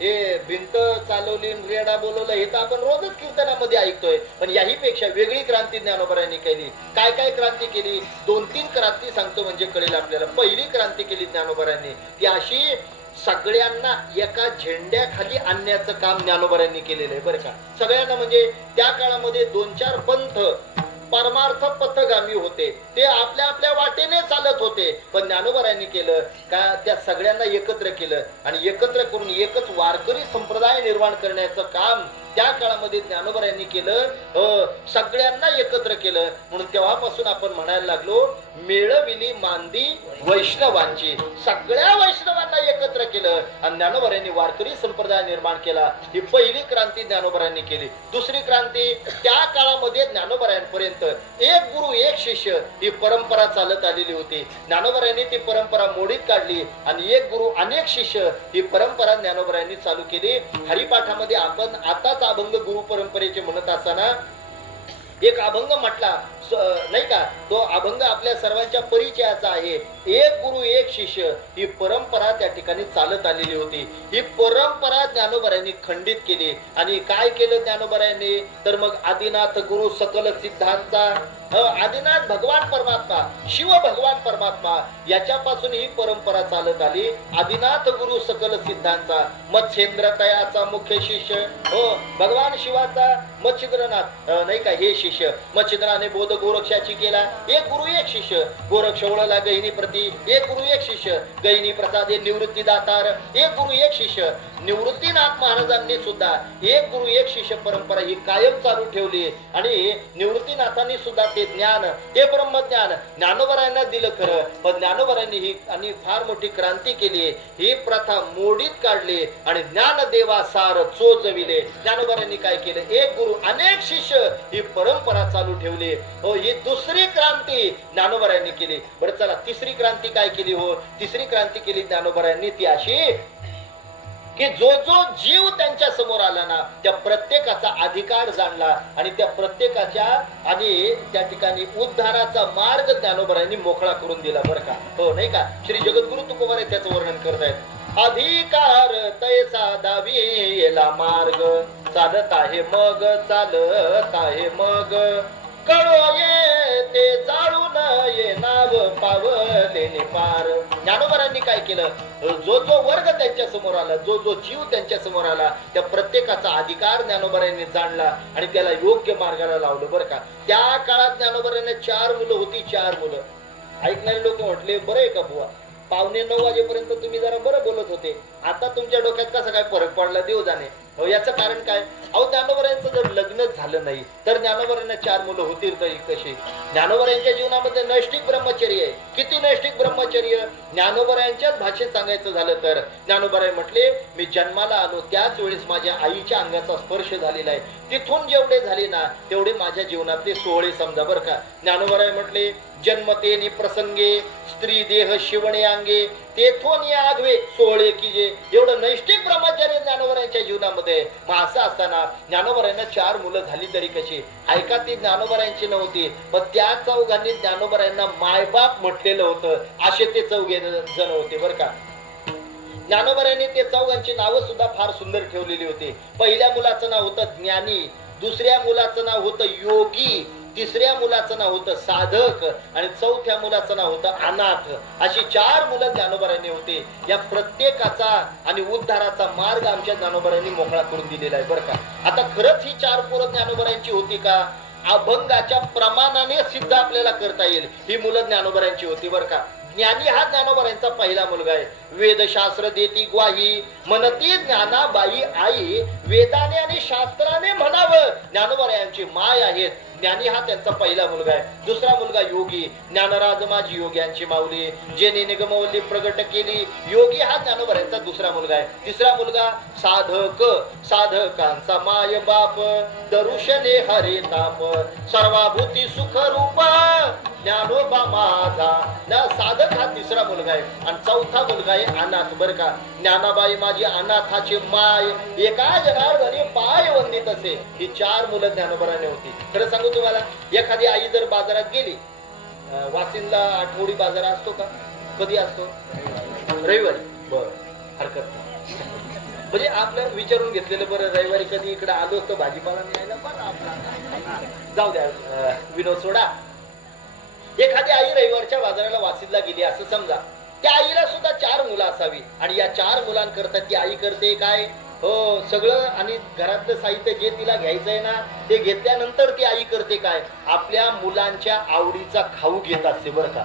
हे भिंत चालवली, रेडा बोलवलं, हे तर आपण रोजच कीर्तनामध्ये ऐकतोय. पण याही पेक्षा वेगळी क्रांती ज्ञानोबरायांनी केली. काय काय क्रांती केली? 2-3 क्रांती सांगतो म्हणजे कळेल आपल्याला. पहिली क्रांती केली ज्ञानोबरायांनी, ती अशी, सगळ्यांना एका झेंड्याखाली आणण्याचं काम ज्ञानोबरायांनी केलेलं आहे, बरं का? सगळ्यांना म्हणजे त्या काळामध्ये 2-4 पंथ परमार्थ पथगामी होते, ते आपल्या आपल्या वाटेने चालत होते. पण ज्ञानोबरायांनी केलं का? त्या सगळ्यांना एकत्र केलं आणि एकत्र करून एकच वारकरी संप्रदाय निर्माण करण्याचं काम त्या काळामध्ये ज्ञानोबरायांनी केलं. सगळ्यांना एकत्र केलं. म्हणून तेव्हापासून आपण म्हणायला लागलो, मेळविली मांदी वैष्णवांची. सगळ्या वैष्णवांना एकत्र केलं आणि ज्ञानोबरायांनी वारकरी संप्रदाय निर्माण केला. ही पहिली क्रांती ज्ञानोबरायांनी केली. दुसरी क्रांती, त्या काळामध्ये ज्ञानोबरायांपर्यंत एक गुरु एक शिष्य ही परंपरा चालत आलेली होती. ज्ञानोबरायांनी ती परंपरा मोडीत काढली आणि एक गुरु अनेक शिष्य ही परंपरा ज्ञानोबरायांनी चालू केली. हरिपाठामध्ये आपण आताच अभंग गुरु परंपरेचे म्हणत असताना एक अभंग म्हटला, नाही का? तो अभंग आपल्या सर्वांच्या परिचयाचा आहे. एक गुरु एक शिष्य ही परंपरा त्या ठिकाणी चालत आलेली होती. ही परंपरा ज्ञानोबरायांनी खंडित केली. आणि काय केलं ज्ञानोबरायांनी? तर मग आदिनाथ गुरु सकल सिद्धांचा, आदिनाथ भगवान परमात्मा, शिव भगवान परमात्मा, याच्यापासून ही परंपरा चालत आली. आदिनाथ गुरु सकल सिद्धांचा, मच्छिंद्र तयाचा मुख्य शिष्य, हो, भगवान शिवाचा मच्छिंद्रनाथ, नाही का, हे शिष्य. मच्छिंद्राने बोध संबंध गोरक्षाची केला. एक गुरु एक शिष्य, गोरक्ष ओळला गहिनी प्रती. एक गुरु एक शिष्य, गहिनी प्रसादे निवृत्ती दातार. एक गुरु एक शिष्य, निवृत्तीनाथ महाराजांनी सुद्धा एक गुरु एक शिष्य परंपरा ही कायम चालू ठेवली. आणि निवृत्तीनाथांनी सुद्धा ते ज्ञान, ते ब्रह्मज्ञान ज्ञानोबरायांना दिलं खरं, पण ज्ञानोबरायांनी ही आणि फार मोठी क्रांती केली. ही प्रथा मोडीत काढली आणि ज्ञानदेवा सार चोजविले. ज्ञानोबरायांनी काय केलं? एक गुरु अनेक शिष्य ही परंपरा चालू ठेवली. हो, ही दुसरी क्रांती ज्ञानोबरायांनी केली. बरं चला, तिसरी क्रांती काय केली? हो, तिसरी क्रांती केली ज्ञानोबरायांनी ती अशी की जो जो जीव त्यांच्या समोर आला ना, त्या प्रत्येकाचा अधिकार जाणला आणि त्या प्रत्येकाच्या आणि त्या ठिकाणी उद्धाराचा मार्ग ज्ञानोबरायांनी मोकळा करून दिला. बरं का? हो, नाही का? श्री जगद्गुरु तुकोबार त्याचं वर्णन करतायत. अधिकार तैसा दावीला मार्ग, चालत आहे मग, चालत आहे मग, कळो ये ते जाळून ये नाव पावले पार. ज्ञानोबरांनी काय केलं? जो जो वर्ग त्यांच्या समोर आला, जो जो जीव त्यांच्या समोर आला, त्या प्रत्येकाचा अधिकार ज्ञानोबरांनी जाणला आणि त्याला योग्य मार्गाला लावलं. बरं का? त्या काळात ज्ञानोबरांना 4 मुलं होती. 4 मुलं. ऐकणारे लोक म्हटले, बरं आहे का बुवा, 8:45 वाजेपर्यंत तुम्ही जरा बरं बोलत होते, आता तुमच्या डोक्यात कसा काय फरक पडला? देव जाणे. हो, याचं कारण काय? अहो, ज्ञानोबरायांचं जर लग्नच झालं नाही तर ज्ञानोबरायांना 4 मुलं होतील तरी कशी? ज्ञानोबरायांच्या जीवनामध्ये नैष्ठिक ब्रह्मचर्य आहे. किती नैष्ठिक ब्रह्मचर्य? ज्ञानोबरायांच्याच भाषेत सांगायचं झालं तर ज्ञानोबराय म्हटले, मी जन्माला आलो त्याच वेळेस माझ्या आईच्या अंगाचा स्पर्श झालेला आहे. तिथून जेवढे झाले ना तेवढे माझ्या जीवनातले 16 समजा. बरं का? ज्ञानोबराय म्हटले, जन्मतेनी प्रसंगे स्त्री देह शिवणे अंगे, तेथून या आगवे 16 की जे. एवढं नैष्ठिक ब्रह्मचर्य ज्ञानोबरायांच्या जीवनामध्ये. मग असं असताना ज्ञानोबरायांना 4 मुलं झाली तरी कशी? ऐका, ती ज्ञानोबरायांची नव्हती, पण त्या चौघांनी ज्ञानोबरायांना मायबाप म्हटलेलं होतं. असे ते 4 जण होते. बरं का? ज्ञानोबरायांनी ते 4 नावं सुद्धा फार सुंदर ठेवलेली होती. पहिल्या मुलाचं नाव होतं ज्ञानी, दुसऱ्या मुलाचं नाव होतं योगी, तिसऱ्या मुलाचं नाव होतं साधक आणि चौथ्या मुलाचं नाव होतं अनाथ. अशी 4 मुलं ज्ञानोबरायांनी होती. या प्रत्येकाचा आणि उद्धाराचा मार्ग आमच्या ज्ञानोबरायांनी मोकळा करून दिलेला आहे. बरं का? आता खरंच ही 4 पोरं ज्ञानोबरायांची होती का? अभंगाच्या प्रमाणाने सिद्ध आपल्याला करता येईल. ही मुलं ज्ञानोबरायांची होती. बरं का? ज्ञानी हा ज्ञानोबरायांचा पहिला मुलगा आहे. वेदशास्त्र देती ग्वाही, म्हणती ज्ञानाबाई आई, वेदाने आणि शास्त्राने म्हणावं ज्ञानोबरायांची माय आहेत. ज्ञानी हा त्यांचा पहिला मुलगा आहे. दुसरा मुलगा योगी, ज्ञानराज माझी योग्यांची माऊली, जेने निगमवल्ली प्रगट केली. योगी हा ज्ञानोबरायांचा दुसरा मुलगा आहे. तिसरा मुलगा साधक, साधकांचा माय बाप, दरुशने हरे ताप, सर्वाभूती सुख रूपा ज्ञानोबा माझा. साधक हा तिसरा मुलगा आहे. आणि चौथा मुलगा आहे अनाथ. बरं का? ज्ञानाबाई माझी अनाथाची माय, एका जनार्दनी पाय वंदित असे. ही 4 मुलं ज्ञानोबराने होती. खरं सांगू तुम्हाला, एखादी आई जर बाजारात गेली, वाशिंदला आठवडी बाजार असतो का? कधी असतो? रविवारी. बरं, हरकत नाही. म्हणजे आपल्याला विचारून घेतलेलं बरं, रविवारी कधी इकडे आलो तर भाजीपाला न्यायला बरं आपला. जाऊ द्या, विनोद सोडा. एखादी आई रविवारच्या बाजाराला वाशिंदला गेली असं समजा. त्या आईला सुद्धा 4 मुलं असावी आणि या 4 मुलांकरता ती आई करते काय? हो, सगळं आणि घरातलं साहित्य जे तिला घ्यायचंय ना ते घेतल्यानंतर ती आई करते काय? आपल्या मुलांच्या आवडीचा खाऊ घेत असते. बरं का?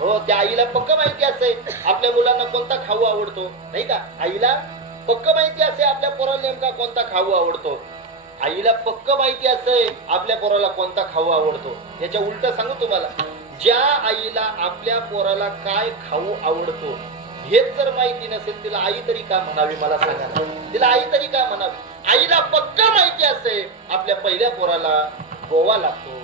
हो, त्या आईला पक्क माहिती असते आपल्या मुलांना कोणता खाऊ आवडतो, नाही का? आईला पक्क माहिती असते आपल्या पोराला नेमका कोणता खाऊ आवडतो. आईला पक्क माहिती असते आपल्या पोराला कोणता खाऊ आवडतो. याच्या उलट सांगू तुम्हाला, ज्या आईला आपल्या पोराला काय खाऊ आवडतो हेच जर माहिती नसेल तिला आई तरी का म्हणावी? मला सांगा ना, तिला आई तरी का म्हणावी? आईला पक्क माहिती असते आपल्या पहिल्या पोराला गोवा लागतो.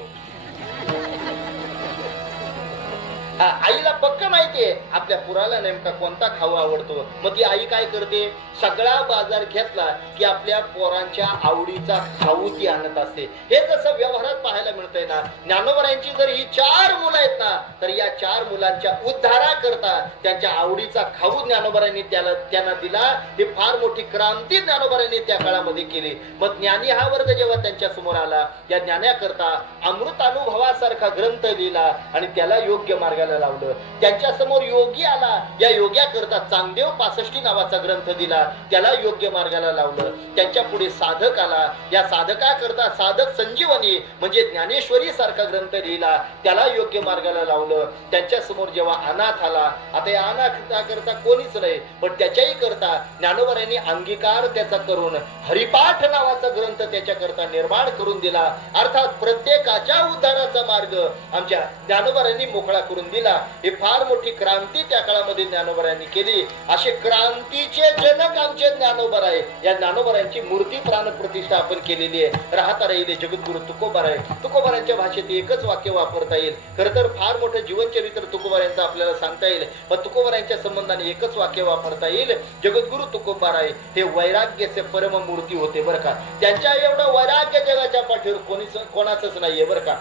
आईला पक्क माहितीये आपल्या पोराला नेमका कोणता खाऊ आवडतो. मग ती आई काय करते? सगळा बाजार घेतला की आपल्या पोरांच्या आवडीचा खाऊ ती आणत असते. हे जसं व्यवहारात पाहायला मिळतंय ना, ज्ञानोबरायांची जर ही 4 मुलं आहेत ना, तर या 4 मुलांच्या उद्धाराकरता त्यांच्या आवडीचा खाऊ ज्ञानोबरायांनी त्यांना दिला. ही फार मोठी क्रांती ज्ञानोबरायांनी त्या काळामध्ये केली. मग ज्ञानी हा वर्ग जेव्हा त्यांच्या समोर आला, या ज्ञानाकरता अमृतानुभवासारखा ग्रंथ लिहिला आणि त्याला योग्य मार्गाला लावलं. त्यांच्या समोर योगी आला, या योग्याकरता चांगदेव 65 नावाचा ग्रंथ दिला, त्याला योग्य मार्गाला लावलं. त्यांच्या पुढे साधक आला, या साधकाकरता साधक संजीवनी म्हणजे ज्ञानेश्वर ज्ञानेश्वरी सारखा ग्रंथ लिहिला, त्याला योग्य मार्गाला लावलं. त्यांच्या समोर जेव्हा अनाथ आला, आता या अनाथा करता कोणीच नाही, पण त्याच्याही करता ज्ञानोबारांनी अंगीकार त्याचा करून हरिपाठ नावाचा ग्रंथ त्याच्याकरता निर्माण करून दिला. अर्थात प्रत्येकाच्या उद्धाराचा मार्ग आमच्या ज्ञानोबारांनी मोकळा करून दिला. ही फार मोठी क्रांती त्या काळामध्ये ज्ञानोबारांनी केली. असे क्रांतीचे जनक आमचे ज्ञानोबाराय. या ज्ञानोबारांची मूर्ती प्राण प्रतिष्ठा आपण केलेली आहे. राहता राहिले जगद्गुरु तुकोबाराय. तुकोबारांच्या भाषेत एकच वाक्य वापरता येईल. खरं तर फार मोठं जीवनचरित्र तुकोबारांचं आपल्याला सांगता येईल, पण तुकोबारांच्या संबंधाने एकच वाक्य वापरता येईल, जगद्गुरु तुकोबाराय हे वैराग्याचे परम मूर्ती होते बरं का. त्यांच्या एवढं वैराग्य जगाच्या पाठीवर कोणाचंच नाहीये बरं का.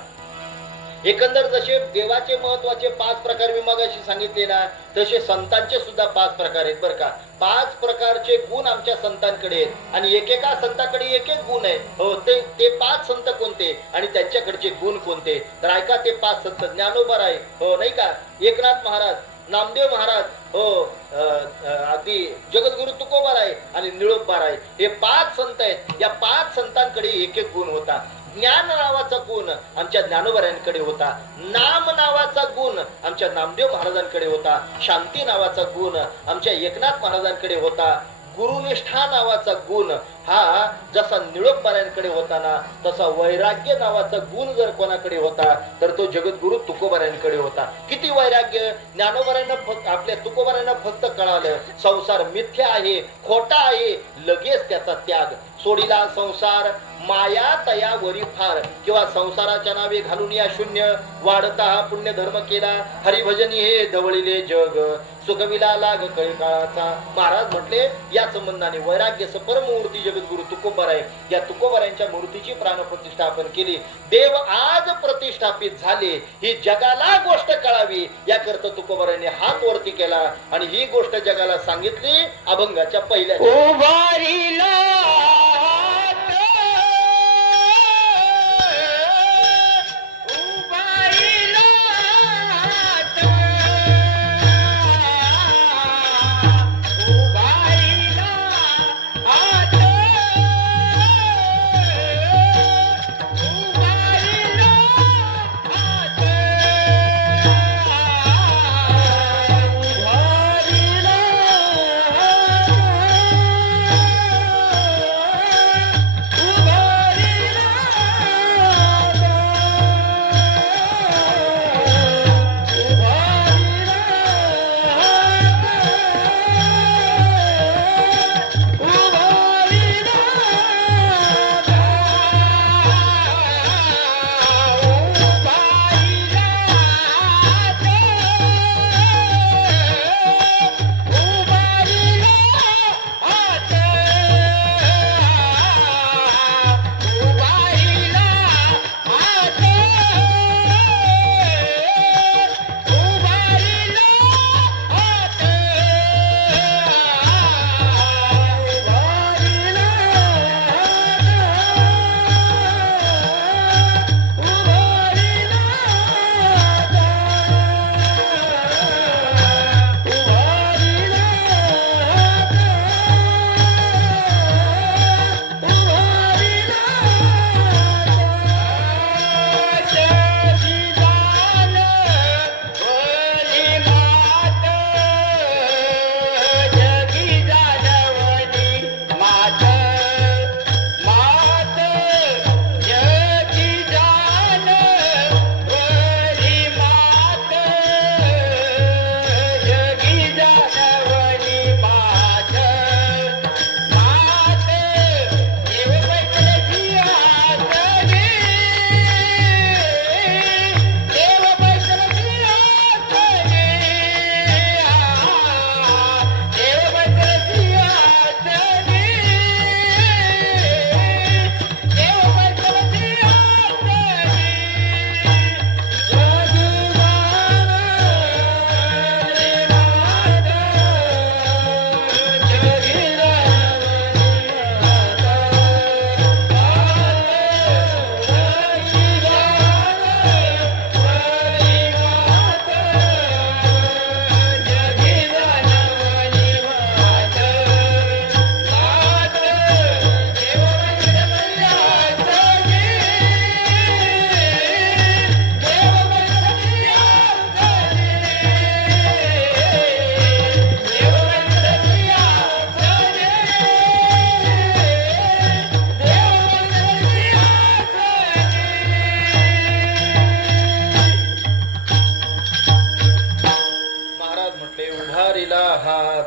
एकंदर जसे देवाचे महत्वाचे 5 प्रकार मी मगाशी सांगितले ना, तसे संतांचे सुद्धा 5 प्रकार आहेत बरं का. 5 प्रकारचे गुण आमच्या संतांकडे आहेत आणि एकेका संतांकडे एक एक गुण आहे. हो, ते 5 संत कोणते आणि त्यांच्याकडचे गुण कोणते, तर ऐका. ते 5 संत ज्ञानोबाराय, हो नाही का, एकनाथ महाराज, नामदेव महाराज, हो अगदी जगद्गुरु तुकोबाराय आणि निळोबाराय, हे 5 संत आहेत. या 5 संतांकडे एक एक गुण होता. ज्ञान नावाचा गुण आमच्या ज्ञानोबारांकडे होता. नाम नावाचा गुण आमच्या नामदेव महाराजांकडे होता. शांती नावाचा गुण आमच्या एकनाथ महाराजांकडे होता. गुरुनिष्ठा नावाचा गुण हा जसा निळोबारांकडे होता ना, तसा वैराग्य नावाचा गुण जर कोणाकडे होता तर तो जगद्गुरु तुकोबारांकडे होता. किती वैराग्य! ज्ञानोबारांना फक्त आपल्या तुकोबारांना फक्त कळालं संसार मिथ्या आहे, खोटा आहे, लगेच त्याचा त्याग. सोडिला संसार माया तयावरी फार, किंवा संसाराच्या नावे घालून या शून्य, वाढता हा पुण्य धर्म केला, हरिभजनी हे धवळिले जग, सुखविला लाग कळी काळाचा. महाराज म्हटले या संबंधाने वैराग्याचं परममूर्ती जगद्गुरु तुकोबाराय. या तुकोबारायांच्या मूर्तीची प्राणप्रतिष्ठा आपण केली. देव आज प्रतिष्ठापित झाले, ही जगाला गोष्ट कळावी याकरता तुकोबारायांनी हात वरती केला आणि ही गोष्ट जगाला सांगितली अभंगाच्या पहिल्या.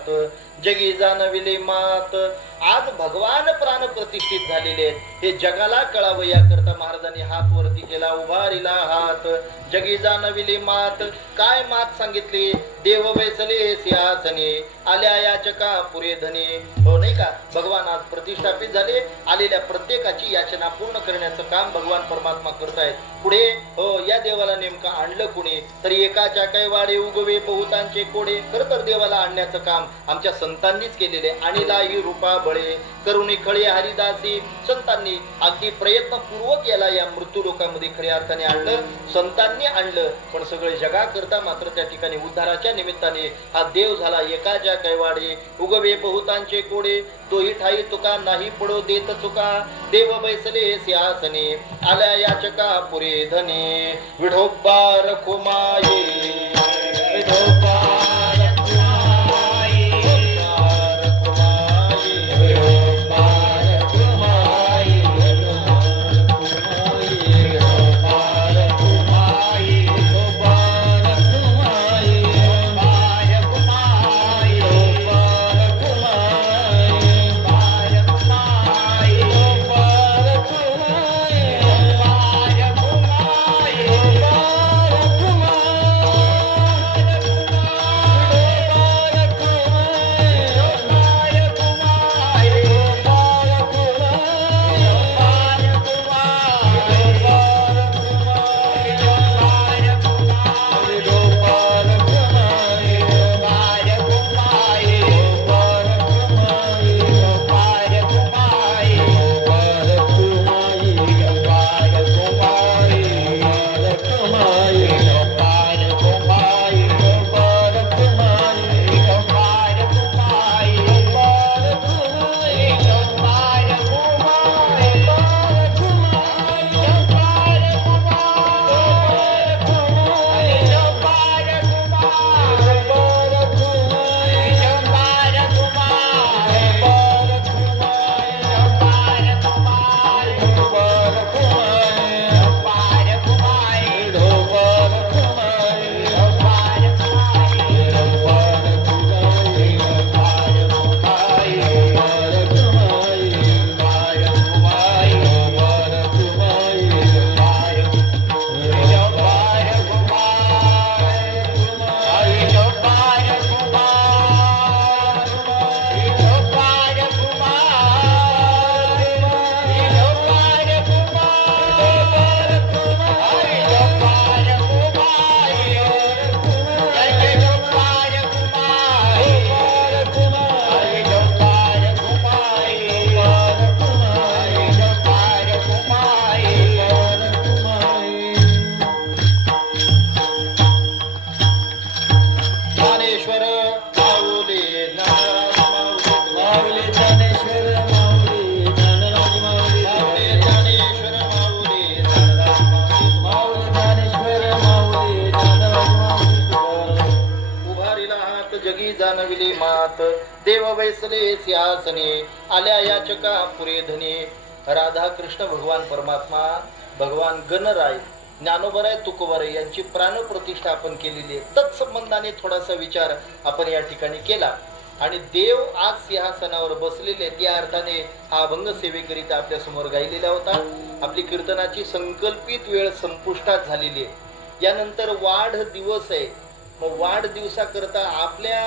हात जगी जाणविले मात. आज भगवान प्राण प्रतिष्ठित झालेले आहेत, हे जगाला कळावं याकरता महाराजांनी हात वरती केला, उभारिला हात जगी जाणविले मात. काय मात सांगितली? देव बैसले सिंहासनी आल्या याचका पुरे धनी. हो नाही का, भगवान आज प्रतिष्ठापित झाले, आलेल्या प्रत्येकाची याचना पूर्ण करण्याचं काम भगवान परमात्मा करतायत. पुढे हो या देवाला नेमकं आणलं कुणी? तर एकाच्या कैवाडे उगवे बहुतांचे कोडे. खरं तर देवाला आणण्याचं काम आमच्या संतांनीच केलेले. आणिला ही रूपा बळे करुणी खळे हरिदासी. संतांनी अगदी प्रयत्नपूर्वक याला या मृत्यू लोकांमध्ये खऱ्या अर्थाने आणलं, संतांनी आणलं. पण सगळे जगाकरता मात्र त्या ठिकाणी उद्धाराच्या निमित्ताने हा देव झाला. एकाच्या कैवाडे उगवे बहुतांचे कोडे तोही ठाई तुका नाही पडो देत चुका. देव बैसले सिंहासनी आल्या याचका पुरे धनी. विठोबा रखुमाई विठोबा जाणविली मात. देव बैसले सिंहासनी आल्या याचका पुरे धनी. राधा कृष्ण भगवान परमात्मा, भगवान गणराय, ज्ञानोबराय तुकोबराय यांची प्राणप्रतिष्ठा आपण केलेली आहे. तत्संबंधाने थोडासा विचार आपण या ठिकाणी केला. आणि देव आज सिंहासनावर बसलेले त्या अर्थाने हा अभंग सेवेकरिता आपल्या समोर गायलेला होता. आपली कीर्तनाची संकल्पित वेळ संपुष्टात झालेली आहे. यानंतर वाढ दिवस आहे. मग वाढदिवसाकरता आपल्या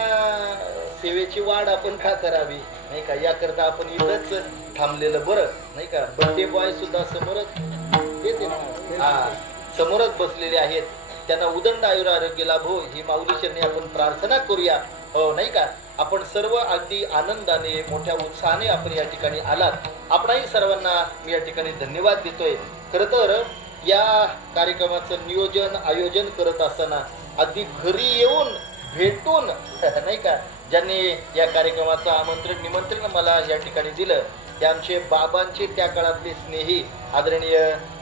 सेवेची वाढ आपण का करावी नाही का, याकरता आपण इथंच थांबलेलं बरं नाही का. बर्थडे बॉय सुद्धा समोरच तेच समोरच बसलेले आहेत. त्यांना उदंड आयुर आरोग्य लाभो ही माऊली शरणी आपण प्रार्थना करूया. हो नाही का. आपण सर्व अगदी आनंदाने मोठ्या उत्साहाने आपण या ठिकाणी आलात. आपणाही सर्वांना मी या ठिकाणी धन्यवाद देतोय. खरं तर या कार्यक्रमाचं नियोजन आयोजन करत असताना अगदी घरी येऊन भेटून नाही का ज्यांनी या कार्यक्रमाचं आमंत्रण निमंत्रण मला या ठिकाणी दिलं ते आमचे बाबांचे त्या काळातले स्नेही आदरणीय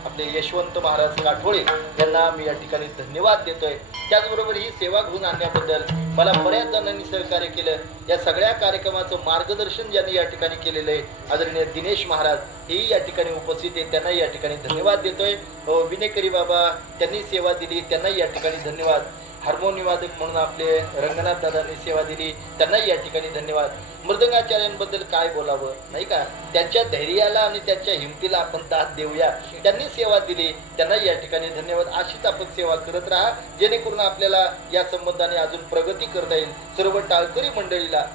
आपले यशवंत महाराज काठोळे यांना मी या ठिकाणी धन्यवाद देतोय. त्याचबरोबर ही सेवा घेऊन आणण्याबद्दल मला बऱ्याच जणांनी सहकार्य केलं. या सगळ्या कार्यक्रमाचं मार्गदर्शन ज्यांनी या ठिकाणी केलेलं आहे आदरणीय दिनेश महाराज हेही या ठिकाणी उपस्थित आहेत. त्यांनाही या ठिकाणी धन्यवाद देतोय. विनेकरी बाबा त्यांनी सेवा दिली, त्यांनाही या ठिकाणी धन्यवाद. हार्मोनियम वादक म्हणून आपले रंगनाथ दादांनी सेवा दिली, त्यांनाही या ठिकाणी धन्यवाद. मृदंगाचार्यांबद्दल काय बोलावं नाही का, त्यांच्या धैर्याला आणि त्यांच्या हिमतीला आपण दाद देऊया. त्यांनी सेवा दिली, त्यांनाही या ठिकाणी धन्यवाद. अशीच आपण सेवा करत राहा, जेणेकरून आपल्याला या संबंधाने अजून प्रगती करता येईल. सर्व टाळकरी मंडळीला,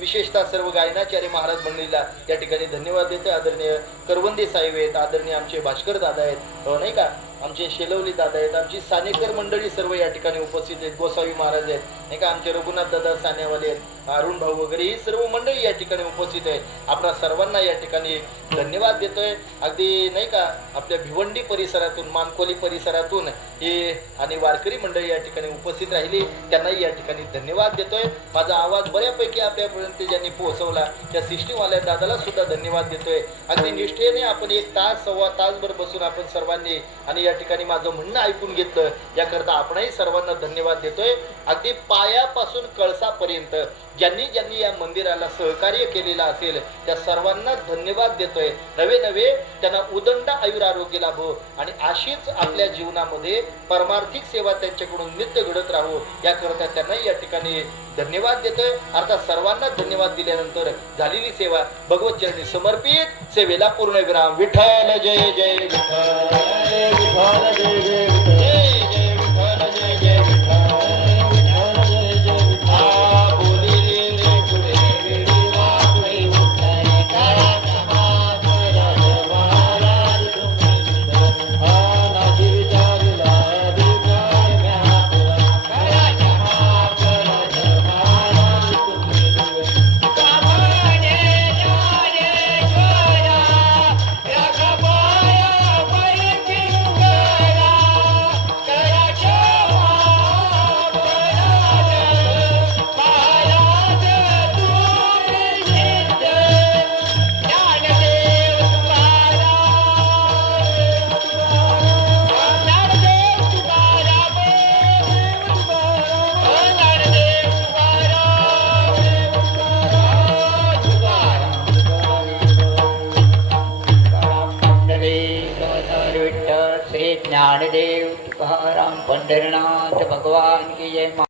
विशेषतः सर्व गायनाचार्य महाराज मंडळीला या ठिकाणी धन्यवाद देतो. आदरणीय करवंदे साहेब आहेत, आदरणीय आमचे भास्कर दादा आहेत, नाही का, आमचे शेलवली दादा आहेत, आमची सानेकर मंडळी सर्व या ठिकाणी उपस्थित आहेत, गोसावी महाराज आहेत नाही का, आमचे रघुनाथ दादा सानेवाले आहेत, अरुण भाऊ वगैरे ही सर्व मंडळी या ठिकाणी उपस्थित आहेत. आपणा सर्वांना या ठिकाणी धन्यवाद देतोय. अगदी नाही का, आपल्या भिवंडी परिसरातून, मानकोली परिसरातून हे आणि वारकरी मंडळी या ठिकाणी उपस्थित राहिली, त्यांनाही या ठिकाणी धन्यवाद देतोय. माझा आवाज बऱ्यापैकी आपल्यापर्यंत ज्यांनी पोहोचवला त्या सिस्टीमवाल्या दादाला सुद्धा धन्यवाद देतोय. अगदी निष्ठेने आपण 1 तास सव्वा तासभर बसून आपण सर्वांनी आणि या ठिकाणी माझं म्हणणं ऐकून घेतलं, याकरता आपणही सर्वांना धन्यवाद देतोय. अगदी पायापासून कळसापर्यंत ज्यांनी ज्यांनी या मंदिराला सहकार्य केलेलं असेल त्या सर्वांना धन्यवाद देतोय. नवे नवे त्यांना उदंड आयुर आरोग्य लाभो आणि अशीच आपल्या जीवनामध्ये परमार्थिक सेवा त्यांच्याकडून नित्य घडत राहू, याकरता त्यांनाही या ठिकाणी धन्यवाद देतोय. अर्थात सर्वांना धन्यवाद दिल्यानंतर झालेली सेवा भगवत चरणी समर्पित, सेवेला पूर्णविराम. विठ्ठल जय जय विठ्ठल, विठ्ठल जय जय विठ्ठल, जय जय विठ्ठल, जय जय विठ्ठल, विठ्ठल जय जय विठ्ठल. बोलिले रे पुढे वेडी वाकुळी उठले, काळाच्या माथ्यावर महाराज तुम्ही नाची विचारला अधिकार म्यापुरा, काळाच्या माथ्यावर महाराज तुम्ही कामाने ज्ञानेश्वरा राघवाया पैकी उघडा, कराच्या महाराज महाराज तुम्ही सिद्ध, ज्ञानदेव तुकाराम, ज्ञानदेव विठ्ठल श्री ज्ञानदेव तुकाराम पंढरीनाथ भगवान की जय.